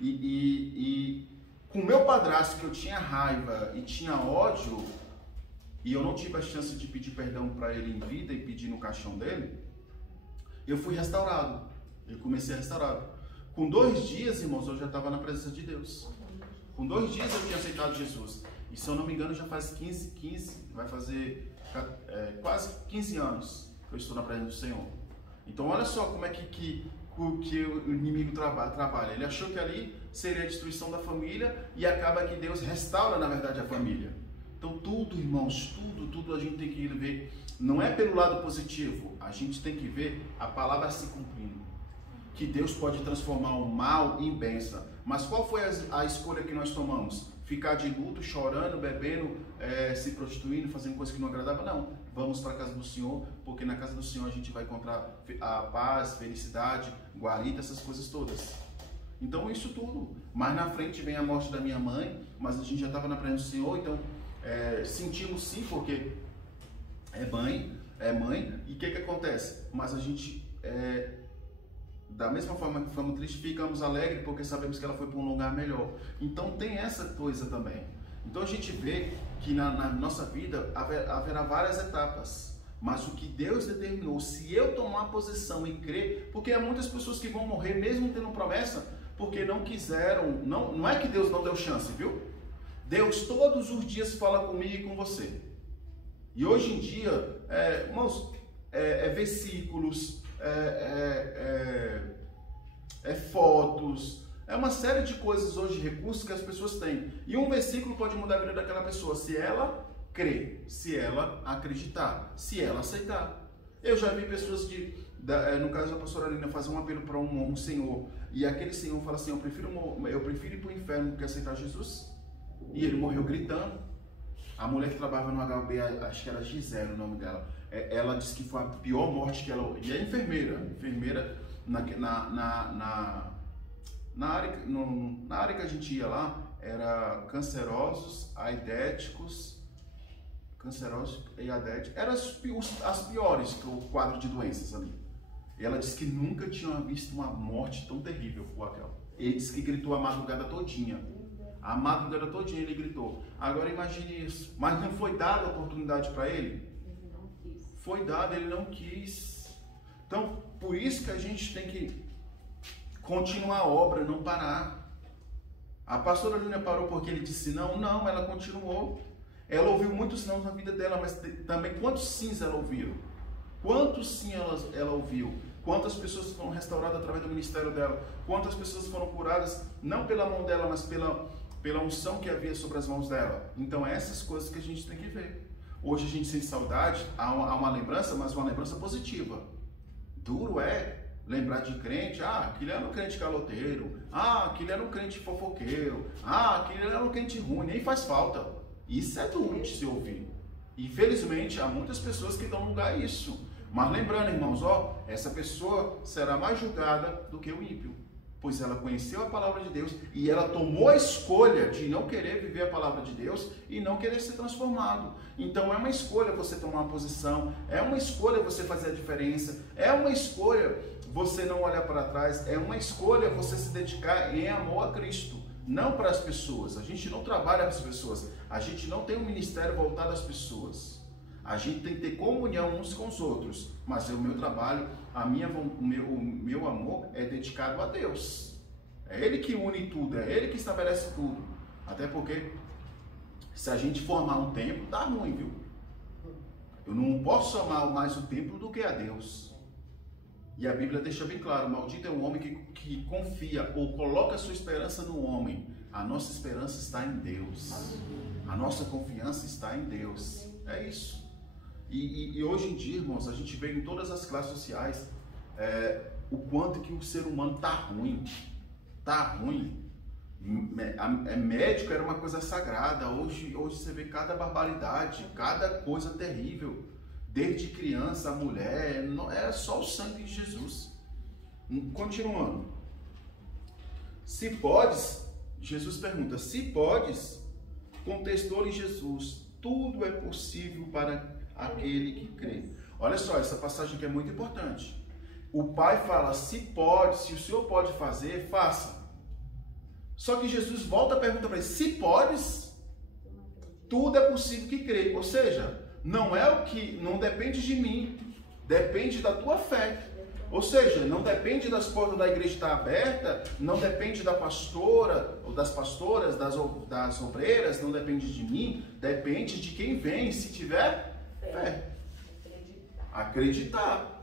E com o meu padrasto, que eu tinha raiva e tinha ódio, e eu não tive a chance de pedir perdão para ele em vida e pedir no caixão dele, eu fui restaurado. Eu comecei restaurado. Com 2 dias, irmãos, eu já estava na presença de Deus. Com 2 dias eu tinha aceitado Jesus. E se eu não me engano, já faz vai fazer quase 15 anos que eu estou na presença do Senhor. Então olha só como é que o inimigo trabalha. Ele achou que ali seria a destruição da família e acaba que Deus restaura, na verdade, a família. Então tudo, irmãos, tudo a gente tem que ver. Não é pelo lado positivo, a gente tem que ver a palavra se cumprindo. Que Deus pode transformar o mal em bênção. Mas qual foi a escolha que nós tomamos? Ficar de luto, chorando, bebendo, se prostituindo, fazendo coisas que não agradavam? Não. vamos para a casa do Senhor, porque na casa do Senhor a gente vai encontrar a paz, felicidade, guarita, essas coisas todas. Então isso tudo. Mais na frente vem a morte da minha mãe, mas a gente já estava na presença do Senhor, então sentimos sim, porque é mãe, e o que acontece? Mas a gente, da mesma forma que ficamos tristes, ficamos alegres, porque sabemos que ela foi para um lugar melhor. Então tem essa coisa também. Então a gente vê que na nossa vida haverá várias etapas, mas o que Deus determinou, se eu tomar posição e crer, porque há muitas pessoas que vão morrer mesmo tendo promessa, porque não quiseram, não é que Deus não deu chance, viu? Deus todos os dias fala comigo e com você. E hoje em dia, irmãos, versículos, fotos, uma série de coisas hoje, recursos que as pessoas têm. E um versículo pode mudar a vida daquela pessoa, se ela crer, se ela acreditar, se ela aceitar. Eu já vi pessoas no caso da pastora Alina, fazer um apelo para um senhor, e aquele senhor fala assim, eu prefiro ir para o inferno do que aceitar Jesus. E ele morreu gritando. A mulher que trabalhava no HB, acho que era Gisele o nome dela, ela disse que foi a pior morte que ela... E é enfermeira na área que a gente ia lá, era cancerosos, aidéticos, eram as piores que o quadro de doenças ali. E ela disse que nunca tinha visto uma morte tão terrível, Raquel. Ele disse que gritou a madrugada todinha. A madrugada todinha ele gritou. Agora imagine isso. Mas não foi dada a oportunidade para ele? Ele não quis. Foi dada, ele não quis. Então, por isso que a gente tem que continuar a obra, não parar. A pastora Lina parou porque ele disse não? Não, ela continuou. Ela ouviu muitos não na vida dela, mas também quantos sims ela ouviu? Quantos sim ela ouviu? Quantas pessoas foram restauradas através do ministério dela? Quantas pessoas foram curadas, não pela mão dela, mas pela unção que havia sobre as mãos dela? Então essas coisas que a gente tem que ver. Hoje a gente sente saudade, há uma lembrança, mas uma lembrança positiva. Duro é lembrar de crente, aquele era um crente caloteiro, aquele era um crente fofoqueiro, aquele era um crente ruim, nem faz falta. Isso é duro de se ouvir. Infelizmente, há muitas pessoas que dão lugar a isso. Mas lembrando, irmãos, essa pessoa será mais julgada do que o ímpio, pois ela conheceu a palavra de Deus e ela tomou a escolha de não querer viver a palavra de Deus e não querer ser transformado. Então é uma escolha você tomar uma posição, é uma escolha você fazer a diferença, é uma escolha você não olhar para trás, é uma escolha você se dedicar em amor a Cristo, não para as pessoas. A gente não trabalha para as pessoas, a gente não tem um ministério voltado às pessoas. A gente tem que ter comunhão uns com os outros, mas o meu trabalho, o meu amor é dedicado a Deus. É Ele que une tudo, é Ele que estabelece tudo. Até porque, se a gente formar um templo, dá ruim, viu? Eu não posso amar mais o templo do que a Deus. E a Bíblia deixa bem claro, maldito é o homem que confia ou coloca a sua esperança no homem. A nossa esperança está em Deus. A nossa confiança está em Deus. É isso. E hoje em dia, irmãos, a gente vê em todas as classes sociais o quanto que o ser humano está ruim. Está ruim. Médico era uma coisa sagrada. Hoje você vê cada barbaridade, cada coisa terrível. Desde criança, a mulher, é só o sangue de Jesus. Continuando. Se podes, Jesus pergunta, se podes, contestou-lhe Jesus, tudo é possível para aquele que crê. Olha só, essa passagem aqui é muito importante. O pai fala, se pode, se o senhor pode fazer, faça. Só que Jesus volta a pergunta para ele, se podes, tudo é possível que crê. Ou seja, não depende de mim, depende da tua fé. Ou seja, não depende das portas da igreja estar aberta, não depende da pastora, ou das pastoras, das obreiras, não depende de mim, depende de quem vem, se tiver fé. Acreditar.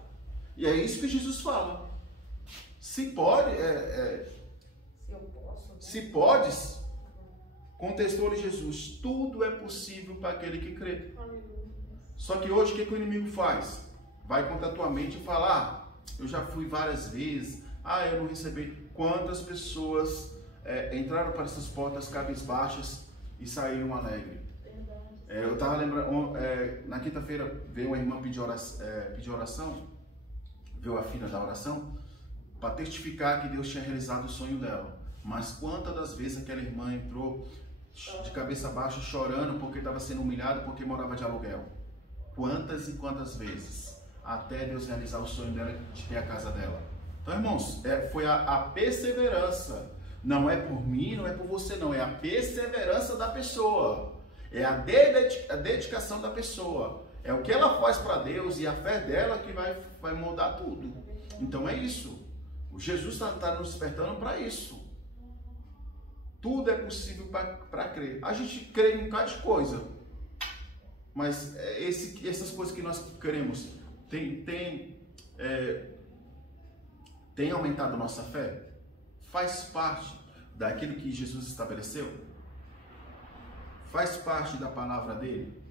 E é isso que Jesus fala. Se pode, se podes, contestou-lhe Jesus, tudo é possível para aquele que crê. Só que hoje o que o inimigo faz? Vai contra a tua mente e falar, eu já fui várias vezes, eu não recebi. Quantas pessoas entraram para essas portas cabisbaixas e saíram alegres? Eu estava lembrando, na quinta-feira veio uma irmã pedir oração, veio a filha da oração, para testificar que Deus tinha realizado o sonho dela. Mas quantas das vezes aquela irmã entrou de cabeça baixa chorando porque estava sendo humilhada porque morava de aluguel? Quantas e quantas vezes, até Deus realizar o sonho dela de ter a casa dela. Então, irmãos, foi a perseverança. Não é por mim, não é por você, não. É a perseverança da pessoa. É a dedicação da pessoa. É o que ela faz para Deus e a fé dela que vai mudar tudo. Então é isso. O Jesus está nos despertando para isso. Tudo é possível para crer. A gente crê em um bocado de coisa. Mas essas coisas que nós queremos tem aumentado a nossa fé? Faz parte daquilo que Jesus estabeleceu? Faz parte da palavra dele?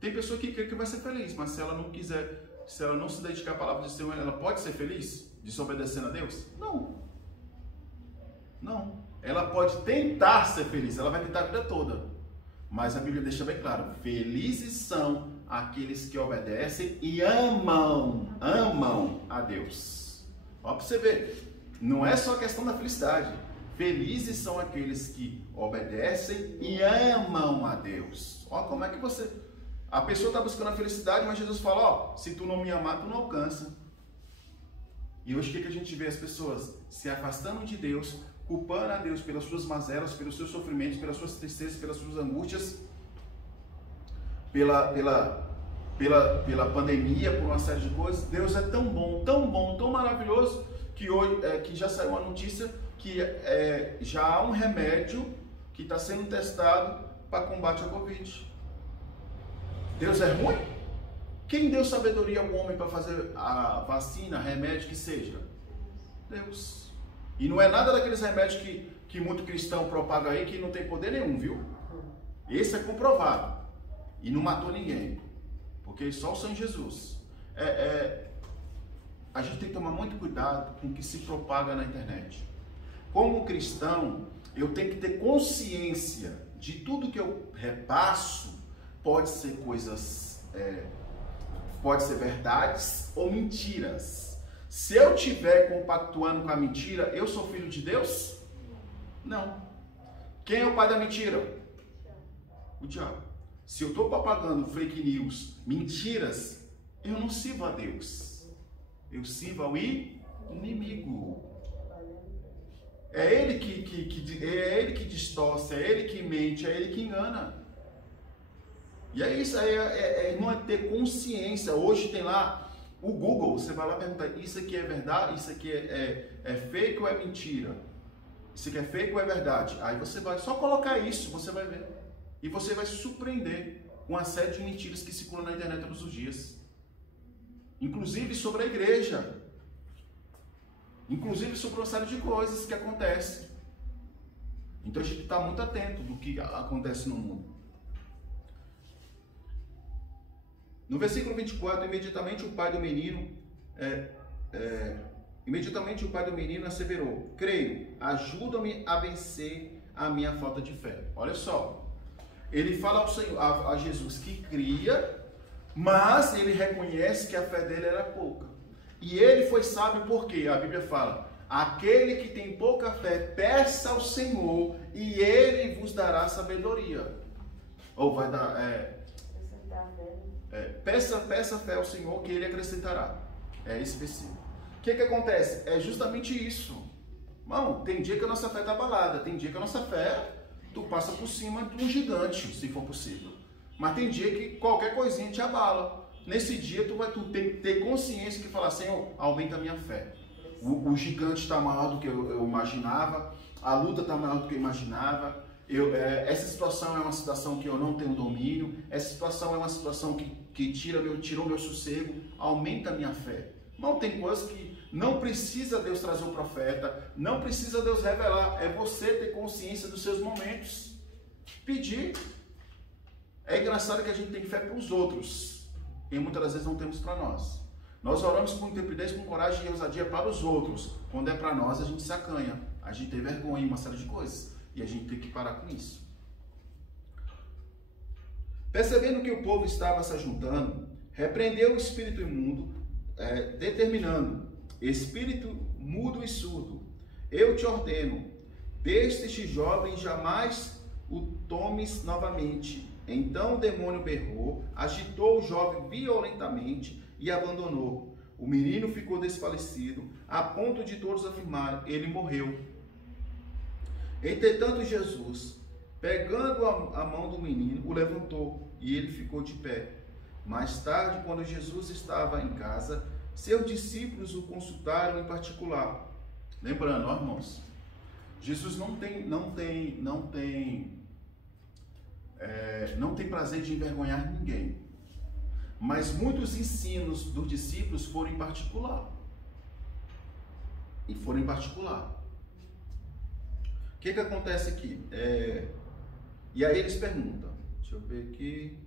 Tem pessoa que crê que vai ser feliz, mas se ela não quiser, se ela não se dedicar à palavra do Senhor, ela pode ser feliz desobedecendo a Deus? Não. Não. Ela pode tentar ser feliz, ela vai tentar a vida toda. Mas a Bíblia deixa bem claro, felizes são aqueles que obedecem e amam a Deus. Ó, para você ver, não é só questão da felicidade. Felizes são aqueles que obedecem e amam a Deus. Ó, como é que você... A pessoa está buscando a felicidade, mas Jesus fala, ó, se tu não me amar, tu não alcança. E hoje o que a gente vê? As pessoas se afastando de Deus, culpando a Deus pelas suas mazelas, pelos seus sofrimentos, pelas suas tristezas, pelas suas angústias, pela pandemia, por uma série de coisas. Deus é tão bom, tão maravilhoso, que hoje que já saiu uma notícia que já há um remédio que está sendo testado para combate à Covid. Deus é ruim? Quem deu sabedoria ao homem para fazer a vacina, remédio que seja? Deus. E não é nada daqueles remédios que muito cristão propaga aí que não tem poder nenhum, viu? Esse é comprovado. E não matou ninguém. Porque só o Senhor Jesus. A gente tem que tomar muito cuidado com o que se propaga na internet. Como cristão, eu tenho que ter consciência de tudo que eu repasso. Pode ser coisas, pode ser verdades ou mentiras. Se eu estiver compactuando com a mentira, eu sou filho de Deus? Não. Quem é o pai da mentira? O diabo. Se eu estou propagando fake news, mentiras, eu não sirvo a Deus. Eu sirvo ao inimigo. É ele que distorce, é ele que mente, é ele que engana. E é isso, não é ter consciência. Hoje tem lá o Google, você vai lá perguntar, isso aqui é verdade, isso aqui é fake ou é mentira? Isso aqui é fake ou é verdade? Aí você vai só colocar isso, você vai ver. E você vai se surpreender com a série de mentiras que circulam na internet todos os dias. Inclusive sobre a igreja. Inclusive sobre uma série de coisas que acontecem. Então a gente está muito atento do que acontece no mundo. No versículo 24, imediatamente o pai do menino asseverou, creio, ajuda-me a vencer a minha falta de fé. Olha só, ele fala ao Senhor, a Jesus que cria, mas ele reconhece que a fé dele era pouca. E ele foi sábio porque a Bíblia fala, aquele que tem pouca fé, peça ao Senhor e ele vos dará sabedoria. Ou vai dar... peça fé ao Senhor que ele acrescentará. É esse versículo. O que acontece? É justamente isso. Irmão, tem dia que a nossa fé está abalada. Tem dia que a nossa fé, tu passa por cima de um gigante, se for possível. Mas tem dia que qualquer coisinha te abala. Nesse dia tu tem que ter consciência que falar, Senhor, aumenta a minha fé. O gigante está maior do que eu imaginava. A luta está maior do que eu imaginava. Essa situação é uma situação que eu não tenho domínio. Essa situação é uma situação que tirou meu sossego. Aumenta a minha fé. Não tem coisas que não precisa Deus trazer um profeta. Não precisa Deus revelar. É você ter consciência dos seus momentos. Pedir. É engraçado que a gente tem fé para os outros. E muitas das vezes não temos para nós. Nós oramos com intrepidez, com coragem e ousadia para os outros. Quando é para nós, a gente se acanha. A gente tem vergonha em uma série de coisas. E a gente tem que parar com isso. Percebendo que o povo estava se ajuntando, repreendeu o espírito imundo, determinando: espírito mudo e surdo, eu te ordeno, deste jovem jamais o tomes novamente. Então o demônio berrou, agitou o jovem violentamente e abandonou. O menino ficou desfalecido, a ponto de todos afirmarem: ele morreu. Entretanto, Jesus, pegando a mão do menino, o levantou e ele ficou de pé. Mais tarde, quando Jesus estava em casa, seus discípulos o consultaram em particular. Lembrando, ó, irmãos, Jesus não tem prazer de envergonhar ninguém. Mas muitos ensinos dos discípulos foram em particular. E foram em particular. O que acontece aqui? E aí eles perguntam. Deixa eu ver aqui.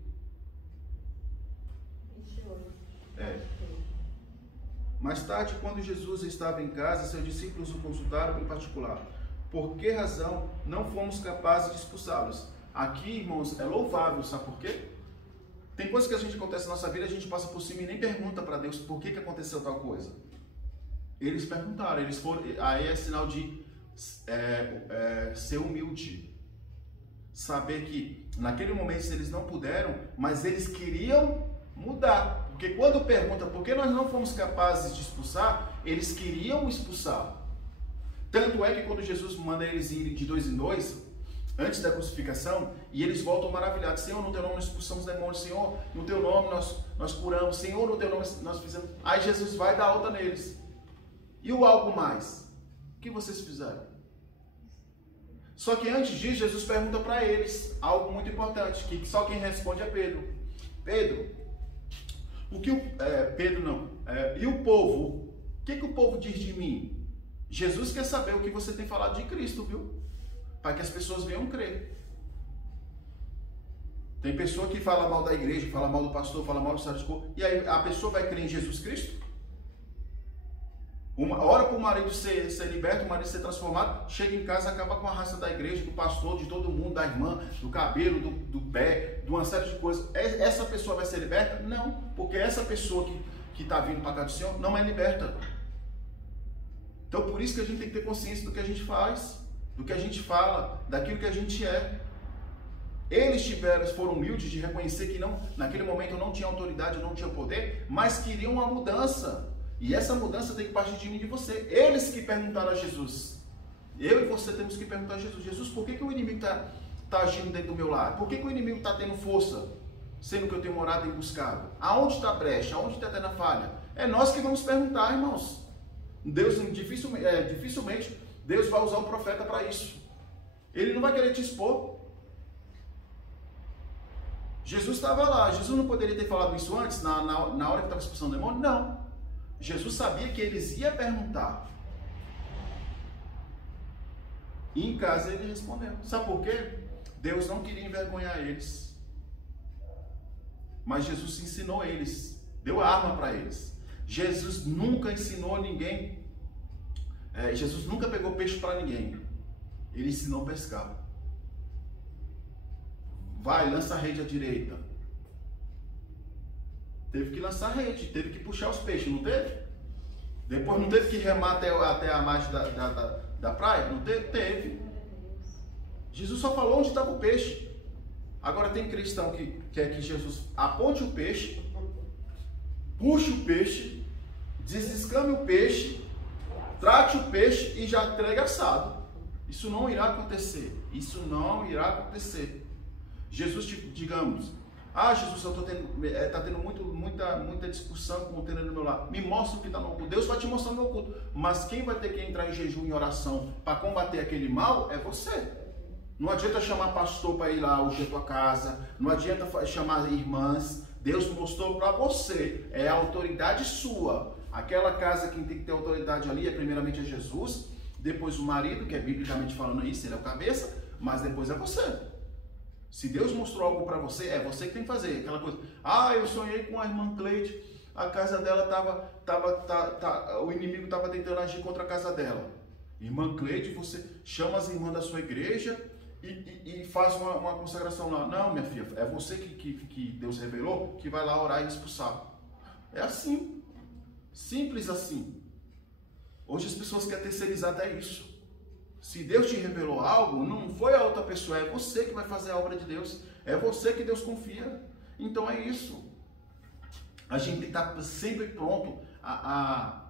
Mais tarde, quando Jesus estava em casa, seus discípulos o consultaram em particular. Por que razão não fomos capazes de expulsá-los? Aqui, irmãos, é louvável, sabe por quê? Tem coisas que a gente acontece na nossa vida, a gente passa por cima e nem pergunta para Deus por que aconteceu tal coisa. Eles perguntaram, eles foram, aí é sinal de ser humilde. Saber que naquele momento eles não puderam, mas eles queriam mudar. Porque quando pergunta por que nós não fomos capazes de expulsar, eles queriam expulsar. Tanto é que quando Jesus manda eles irem de 2 em 2, antes da crucificação, e eles voltam maravilhados: Senhor, no teu nome nós expulsamos demônios, Senhor, no teu nome nós curamos, Senhor, no teu nome nós fizemos. Aí Jesus vai dar alta neles. E o algo mais? O que vocês fizeram? Só que antes disso, Jesus pergunta para eles algo muito importante, que só quem responde é Pedro. Pedro, e o povo? O que o povo diz de mim? Jesus quer saber o que você tem falado de Cristo, viu? Para que as pessoas venham crer. Tem pessoa que fala mal da igreja, fala mal do pastor, fala mal do estado de cor, e aí a pessoa vai crer em Jesus Cristo? Ora para o marido ser liberto, o marido ser transformado, chega em casa, acaba com a raça da igreja, do pastor, de todo mundo, da irmã, do cabelo, do pé, de uma série de coisas. Essa pessoa vai ser liberta? Não, porque essa pessoa que está vindo para cá do Senhor não é liberta. Então por isso que a gente tem que ter consciência do que a gente faz, do que a gente fala, daquilo que a gente é. Eles foram humildes de reconhecer que naquele momento não tinha autoridade, não tinha poder, mas queriam uma mudança. E essa mudança tem que partir de mim e de você. Eles que perguntaram a Jesus. Eu e você temos que perguntar a Jesus: Jesus, por que o inimigo está agindo dentro do meu lar? Por que o inimigo está tendo força, sendo que eu tenho orado e buscado? Aonde está a brecha? Aonde está tendo a falha? É nós que vamos perguntar, irmãos. Deus, dificilmente, Deus vai usar o profeta para isso. Ele não vai querer te expor. Jesus estava lá. Jesus não poderia ter falado isso antes, na hora que estava expulsando o demônio? Não. Jesus sabia que eles iam perguntar. E em casa ele respondeu. Sabe por quê? Deus não queria envergonhar eles. Mas Jesus ensinou eles. Deu arma para eles. Jesus nunca ensinou ninguém. Jesus nunca pegou peixe para ninguém. Ele ensinou a pescar. Vai, lança a rede à direita. Teve que lançar a rede, teve que puxar os peixes, não teve? Depois não teve que remar até a margem da praia? Não teve? Teve. Jesus só falou onde estava o peixe. Agora tem cristão que quer que Jesus aponte o peixe, puxe o peixe, desescame o peixe, trate o peixe e já entregue assado. Isso não irá acontecer. Isso não irá acontecer. Jesus, digamos... Jesus, eu está tendo muita discussão com o no meu lado. Me mostra o que está no oculto. Deus vai te mostrar no oculto. Mas quem vai ter que entrar em jejum e oração para combater aquele mal é você. Não adianta chamar pastor para ir lá ungir a tua casa. Não adianta chamar irmãs. Deus mostrou para você. É a autoridade sua. Aquela casa, quem tem que ter autoridade ali primeiramente é Jesus. Depois o marido, que é biblicamente falando isso, ele é o cabeça. Mas depois é você. Se Deus mostrou algo para você, é você que tem que fazer. Aquela coisa, eu sonhei com a irmã Cleide, a casa dela o inimigo estava tentando agir contra a casa dela. Irmã Cleide, você chama as irmãs da sua igreja e faz uma consagração lá. Não, minha filha, é você que Deus revelou que vai lá orar e expulsar. É assim. Simples assim. Hoje as pessoas querem terceirizar até isso. Se Deus te revelou algo, não foi a outra pessoa, é você que vai fazer a obra de Deus. É você que Deus confia. Então é isso. A gente tem que estar sempre pronto a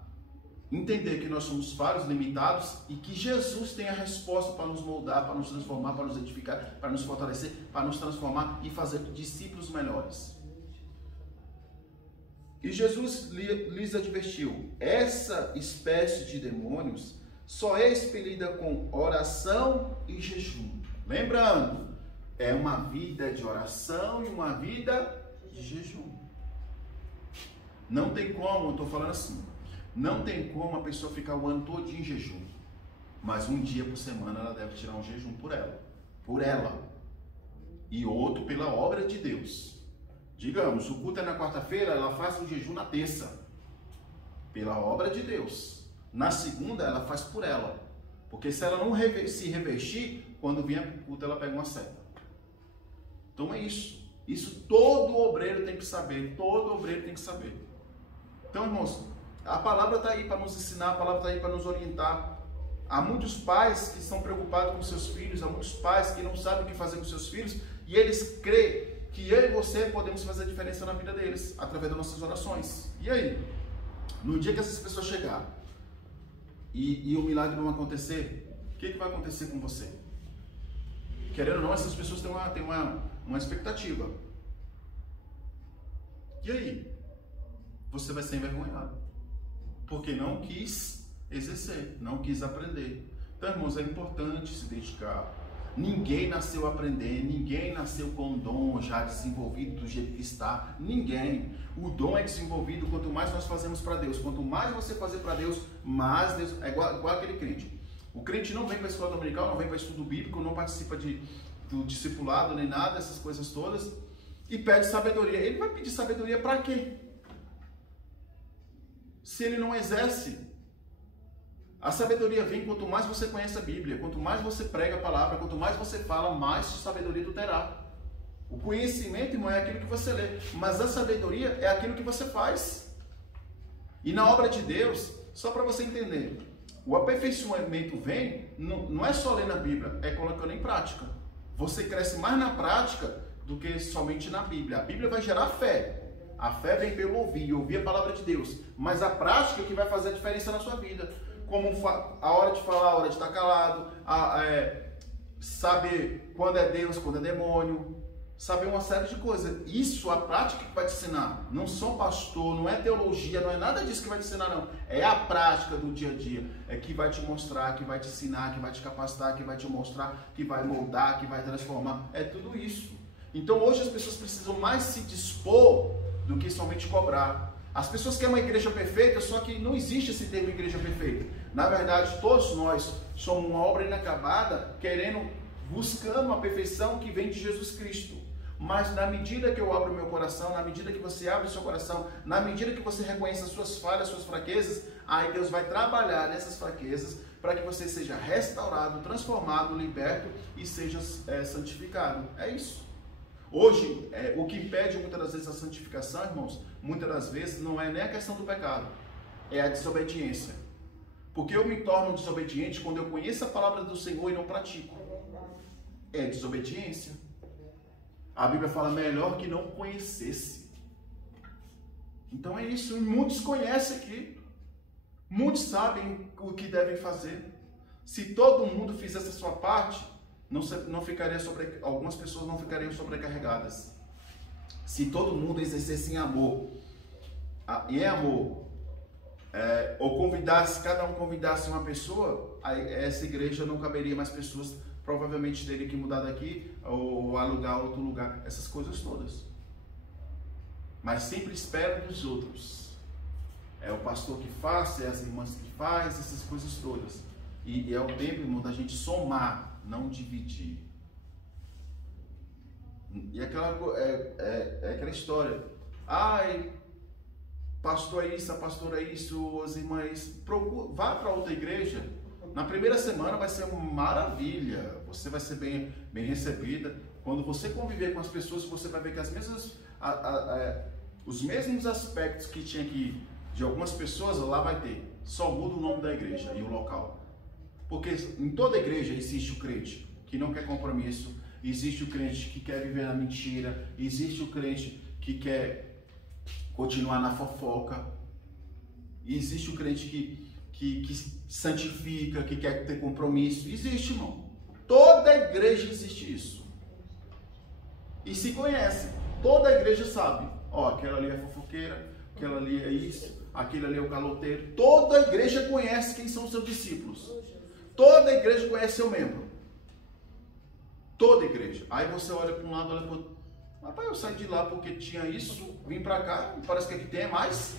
entender que nós somos falhos, limitados e que Jesus tem a resposta para nos moldar, para nos transformar, para nos edificar, para nos fortalecer, para nos transformar e fazer discípulos melhores. E Jesus lhes advertiu: essa espécie de demônios só é expelida com oração e jejum. Lembrando, é uma vida de oração e uma vida de jejum. Não tem como, eu estou falando assim, não tem como a pessoa ficar o ano todo em jejum. Mas um dia por semana ela deve tirar um jejum por ela. E outro pela obra de Deus. Digamos, o culto é na quarta-feira, ela faz um jejum na terça. Pela obra de Deus. Na segunda, ela faz por ela. Porque se ela não se revestir, quando vier para o culto, ela pega uma seta. Então é isso. Isso todo obreiro tem que saber. Todo obreiro tem que saber. Então, irmãos, a palavra está aí para nos ensinar, a palavra está aí para nos orientar. Há muitos pais que estão preocupados com seus filhos, há muitos pais que não sabem o que fazer com seus filhos, e eles creem que eu e você podemos fazer a diferença na vida deles, através das nossas orações. E aí? No dia que essas pessoas chegarem e o milagre não acontecer, o que vai acontecer com você? Querendo ou não, essas pessoas têm uma expectativa. E aí? Você vai ser envergonhado. Porque não quis exercer, não quis aprender. Então, irmãos, é importante se dedicar. Ninguém nasceu aprendendo, ninguém nasceu com o dom já desenvolvido do jeito que está. Ninguém. O dom é desenvolvido quanto mais nós fazemos para Deus. Quanto mais você fazer para Deus, mais Deus... É igual aquele crente. O crente não vem para a escola dominical, não vem para estudo bíblico, não participa do discipulado, nem nada, essas coisas todas. E pede sabedoria. Ele vai pedir sabedoria para quê? Se ele não exerce. A sabedoria vem quanto mais você conhece a Bíblia, quanto mais você prega a palavra, quanto mais você fala, mais sabedoria tu terá. O conhecimento, irmão, é aquilo que você lê, mas a sabedoria é aquilo que você faz. E na obra de Deus, só para você entender, o aperfeiçoamento vem, não é só ler na Bíblia, é colocando em prática. Você cresce mais na prática do que somente na Bíblia. A Bíblia vai gerar fé. A fé vem pelo ouvir a palavra de Deus. Mas a prática é que vai fazer a diferença na sua vida. Como a hora de falar, a hora de estar calado, saber quando é Deus, quando é demônio, saber uma série de coisas. Isso, a prática que vai te ensinar. Não sou pastor, não é teologia, não é nada disso que vai te ensinar, não. É a prática do dia a dia. É que vai te mostrar, que vai te ensinar, que vai te capacitar, que vai te mostrar, que vai moldar, que vai transformar. É tudo isso. Então hoje as pessoas precisam mais se dispor do que somente cobrar. As pessoas querem uma igreja perfeita, só que não existe esse termo igreja perfeita. Na verdade, todos nós somos uma obra inacabada, buscando uma perfeição que vem de Jesus Cristo. Mas na medida que eu abro meu coração, na medida que você abre o seu coração, na medida que você reconhece as suas falhas, as suas fraquezas, aí Deus vai trabalhar nessas fraquezas para que você seja restaurado, transformado, liberto e seja santificado. É isso. Hoje, o que impede muitas das vezes a santificação, irmãos, muitas das vezes não é nem a questão do pecado, é a desobediência. Porque eu me torno desobediente quando eu conheço a palavra do Senhor e não pratico. É desobediência. A Bíblia fala melhor que não conhecesse. Então é isso, e muitos conhecem aqui. Muitos sabem o que devem fazer. Se todo mundo fizesse a sua parte, não ficaria algumas pessoas não ficariam sobrecarregadas. Se todo mundo exercesse em amor, ou cada um convidasse uma pessoa, aí essa igreja não caberia mais pessoas, provavelmente teria que mudar daqui ou alugar outro lugar, essas coisas todas. Mas sempre espera dos outros. É o pastor que faz, é as irmãs que faz, essas coisas todas. E é o tempo, irmão, da gente somar, não dividir. E aquela história. Ai, pastor é isso, a pastora é isso, as irmãs. Vá para outra igreja Na primeira semana vai ser uma maravilha, você vai ser bem recebida. Quando você conviver com as pessoas, você vai ver que os mesmos aspectos que tinha aqui de algumas pessoas, lá vai ter. Só muda o nome da igreja e o local. Porque em toda igreja existe o crente que não quer compromisso, existe o crente que quer viver na mentira, existe o crente que quer continuar na fofoca, e existe o crente que santifica, que quer ter compromisso. Existe, irmão. Toda igreja existe isso. E se conhece. Toda igreja sabe. Ó, aquela ali é fofoqueira, aquela ali é isso, aquele ali é o caloteiro. Toda igreja conhece quem são os seus discípulos. Toda igreja conhece seu membro. Toda igreja. Aí você olha para um lado, olha para o outro. Rapaz, eu saí de lá porque tinha isso, vim para cá, parece que aqui tem mais.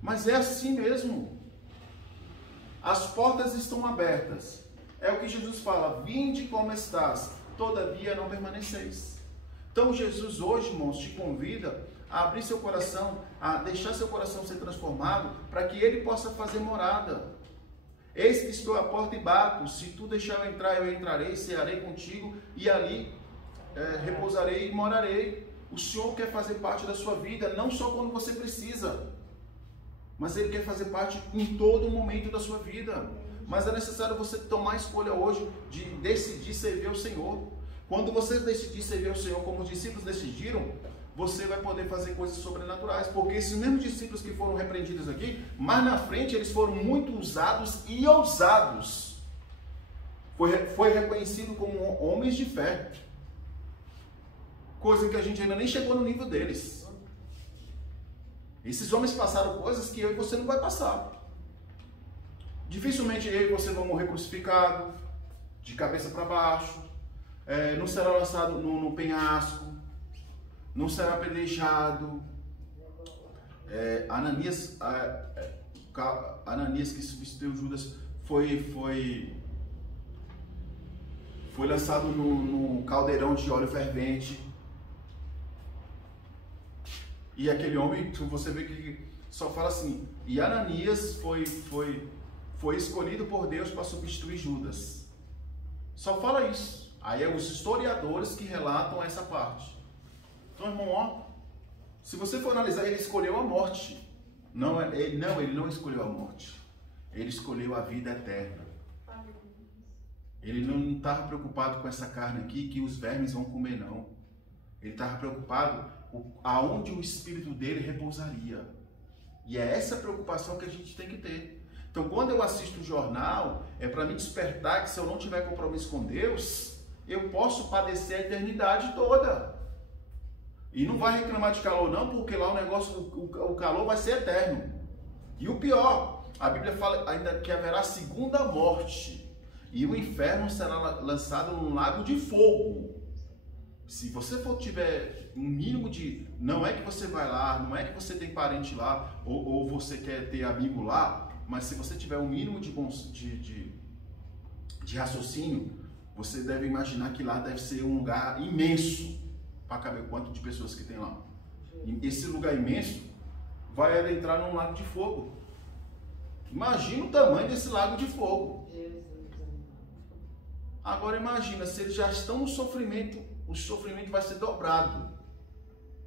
Mas é assim mesmo. As portas estão abertas. É o que Jesus fala: vinde como estás, todavia não permaneceis. Então Jesus hoje, irmãos, te convida a abrir seu coração, a deixar seu coração ser transformado, para que ele possa fazer morada. Eis que estou à porta e bato, se tu deixar eu entrar, eu entrarei, cearei contigo, e ali repousarei e morarei. O Senhor quer fazer parte da sua vida, não só quando você precisa, mas Ele quer fazer parte em todo momento da sua vida. Mas é necessário você tomar a escolha hoje de decidir servir ao Senhor. Quando você decidir servir ao Senhor como os discípulos decidiram, você vai poder fazer coisas sobrenaturais. Porque esses mesmos discípulos que foram repreendidos aqui, mais na frente eles foram muito usados e ousados. Foi reconhecido como homens de fé. Coisa que a gente ainda nem chegou no nível deles. Esses homens passaram coisas que eu e você não vai passar. Dificilmente eu e você vão morrer crucificado, de cabeça para baixo, não será lançado no penhasco, não será apedrejado. Ananias, que substituiu Judas, foi lançado no caldeirão de óleo fervente. E aquele homem, você vê que só fala assim: e Ananias foi escolhido por Deus para substituir Judas. Só fala isso. Aí é os historiadores que relatam essa parte. Então, irmão, ó, se você for analisar, ele escolheu a morte. Ele não escolheu a morte. Ele escolheu a vida eterna. Ele não estava preocupado com essa carne aqui que os vermes vão comer, não. Ele estava preocupado aonde o espírito dele repousaria. E é essa preocupação que a gente tem que ter. Então, quando eu assisto o jornal, é para me despertar que se eu não tiver compromisso com Deus, eu posso padecer a eternidade toda. E não vai reclamar de calor não, porque lá o negócio, o calor vai ser eterno. E o pior, a Bíblia fala ainda que haverá segunda morte. E o inferno será lançado num lago de fogo. Se você tiver um mínimo de... Não é que você vai lá, não é que você tem parente lá, ou você quer ter amigo lá, mas se você tiver um mínimo de raciocínio, você deve imaginar que lá deve ser um lugar imenso para caber o quanto de pessoas que tem lá. E esse lugar imenso vai entrar num lago de fogo. Imagina o tamanho desse lago de fogo. Agora imagina, se eles já estão no sofrimento, o sofrimento vai ser dobrado.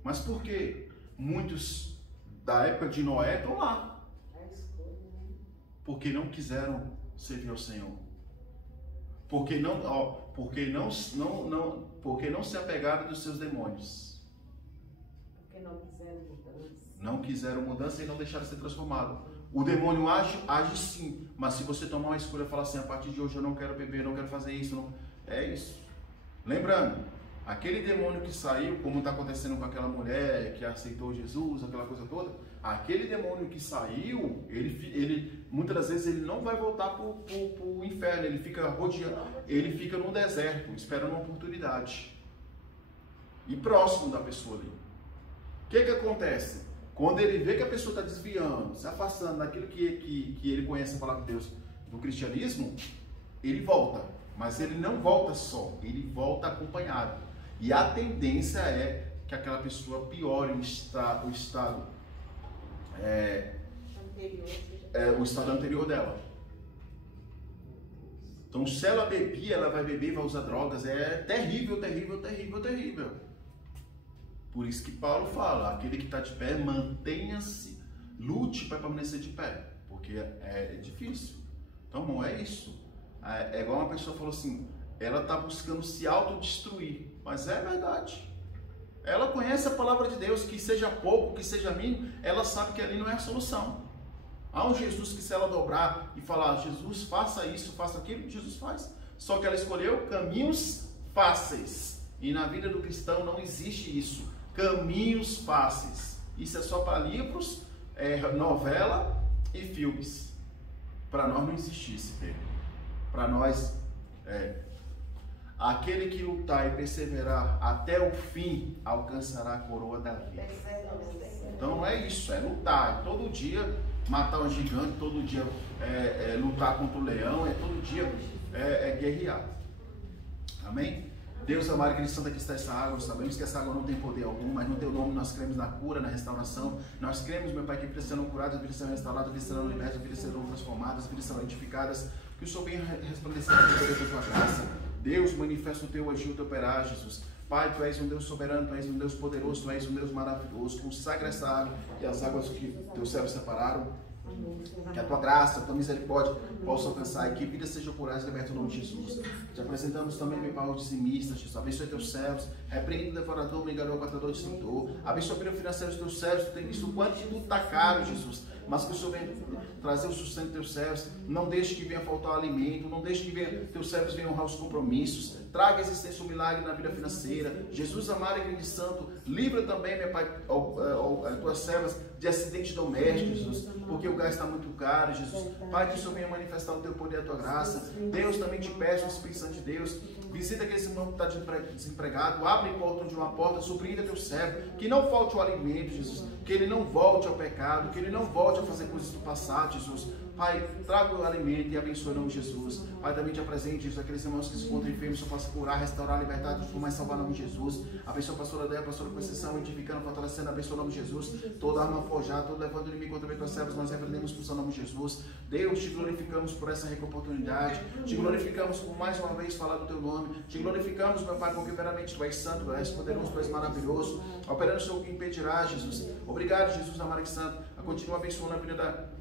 Mas por quê? Muitos da época de Noé estão lá. Porque não quiseram servir ao Senhor. Porque não se apegaram dos seus demônios. Porque não quiseram mudança. Não quiseram mudança e não deixaram ser transformado. O demônio age sim, mas se você tomar uma escolha e falar assim: a partir de hoje eu não quero beber, não quero fazer isso, não... é isso. Lembrando, aquele demônio que saiu, como está acontecendo com aquela mulher que aceitou Jesus, aquela coisa toda, aquele demônio que saiu, ele muitas das vezes ele não vai voltar para o inferno, ele fica rodeando, ele fica no deserto, esperando uma oportunidade. E próximo da pessoa ali. O que acontece? Quando ele vê que a pessoa está desviando, se afastando daquilo que ele conhece a palavra de Deus do cristianismo, ele volta. Mas ele não volta só, ele volta acompanhado. E a tendência é que aquela pessoa piore o estado anterior dela. Então, se ela bebia, ela vai beber e vai usar drogas. É terrível, terrível, terrível, terrível. Por isso que Paulo fala, aquele que está de pé, mantenha-se, lute para permanecer de pé. Porque é difícil. Então, não é isso. É igual uma pessoa falou assim, ela está buscando se autodestruir. Mas é verdade. Ela conhece a palavra de Deus, que seja pouco, que seja mínimo, ela sabe que ali não é a solução. Há um Jesus que, se ela dobrar e falar, Jesus, faça isso, faça aquilo, Jesus faz. Só que ela escolheu caminhos fáceis. E na vida do cristão não existe isso. Caminhos fáceis. Isso é só para livros, novela e filmes. Para nós não existe esse termo. Para nós, aquele que lutar e perseverar até o fim, alcançará a coroa da vida. Então não é isso, é lutar. Todo dia matar um gigante, todo dia lutar contra o leão, todo dia guerrear. Amém? Deus amado, Cristo Santo, aqui está essa água. Sabemos que essa água não tem poder algum, mas no teu nome nós cremos na cura, na restauração. Nós cremos, meu Pai, que vidas serão curadas, vidas serão restauradas, vidas serão libertas, vidas serão transformadas, vidas serão edificadas. Que o Senhor venha resplandecer a poder da tua graça. Deus, manifesta o teu agir, o teu operar, Jesus. Pai, tu és um Deus soberano, tu és um Deus poderoso, tu és um Deus maravilhoso. Consagra essa água e as águas que teus servos separaram. Que a tua graça, a tua misericórdia possa alcançar e que vidas sejam curadas e libertas no nome de Jesus. Te apresentamos também, meu Pai, os dizimistas, Jesus. Abençoe teus servos, repreende o devorador, o enganador, o catador, destruidor. Abençoe o período financeiro dos teus servos. Tu tem visto o quanto tudo está caro, Jesus. Mas que o Senhor venha trazer o sustento dos teus servos. Não deixe que venha faltar o alimento. Não deixe que teus servos venham honrar os compromissos. Traga a existência, um milagre na vida financeira. Jesus amado e grande santo, livra também, meu Pai, as tuas servas de acidentes domésticos, Jesus, porque o gás está muito caro, Jesus. Pai, que o Senhor venha manifestar o teu poder e a tua graça. Deus, também te peço, Espírito Santo de Deus, visita aquele irmão que está desempregado, abre a porta de uma porta, surpreenda teu servo, que não falte o alimento, Jesus, que ele não volte ao pecado, que ele não volte a fazer coisas do passado, Jesus. Pai, traga o alimento e abençoe o nome de Jesus. Pai, também te apresente, Jesus, aqueles irmãos que se encontram enfermos, só possa curar, restaurar, libertar, transformar e salvar o nome de Jesus. Abençoa a pastora Déia, a pastora Conceição, edificando, fortalecendo, abençoa o nome de Jesus. Toda arma forjada, todo levando o inimigo contra tuas servas, nós repreendemos por seu nome de Jesus. Deus, te glorificamos por essa rica oportunidade. Te glorificamos por mais uma vez falar do teu nome. Te glorificamos, meu Pai, porque veramente tu és santo, tu és poderoso, tu és maravilhoso. Operando o Senhor que impedirá, Jesus. Obrigado, Jesus, amado e santo. Continua abençoando a vida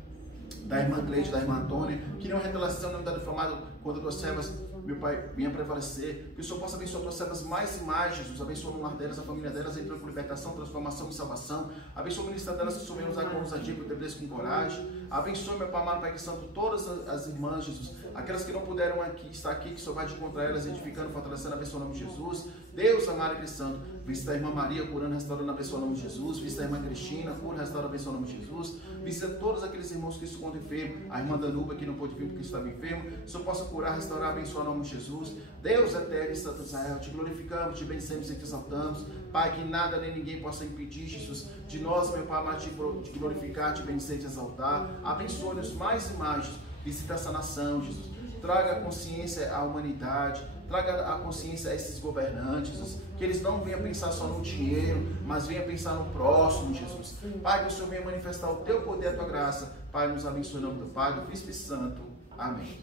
da irmã Cleide, da irmã Antônia, que nenhuma retaliação não está defamada contra tuas servas, meu Pai, venha prevalecer, que o Senhor possa abençoar tuas servas mais e mais, Jesus, abençoa o lar delas, a família delas, entrando com libertação, transformação e salvação, abençoa o ministério delas, que o Senhor venha usar com ousadia, com templeza, com coragem, abençoa, meu Pai amado, Pai que santo, todas as irmãs, Jesus, aquelas que não puderam estar aqui, que o Senhor vai de encontrar elas, edificando, fortalecendo, abençoa o nome de Jesus. Deus amado e Cristo santo, visita a irmã Maria, curando, restaurando, abençoa o nome de Jesus, visita a irmã Cristina, cura, restaura, abençoa o nome de Jesus, visita todos aqueles irmãos que se encontram enfermos, a irmã Danuba que não pôde vir porque estava enfermo, que o Senhor possa curar, restaurar, abençoar o nome de Jesus. Deus eterno e santo Israel, te glorificamos, te bendecemos e te exaltamos, Pai, que nada nem ninguém possa impedir, Jesus, de nós, meu Pai amado, te glorificar, te bendizer e te exaltar. Abençoe-nos mais e mais, visita essa nação, Jesus, traga a consciência à humanidade, traga a consciência a esses governantes, Jesus, que eles não venham pensar só no dinheiro, mas venham pensar no próximo, Jesus. Pai, que o Senhor venha manifestar o teu poder e a tua graça. Pai, nos abençoe em nome do Pai, do Filho e do Espírito Santo. Amém.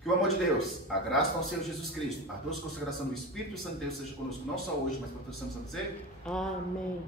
Que o amor de Deus, a graça do nosso Senhor Jesus Cristo, a doce consagração do Espírito Santo de Deus seja conosco não só hoje, mas para todos os santos a dizer. Amém.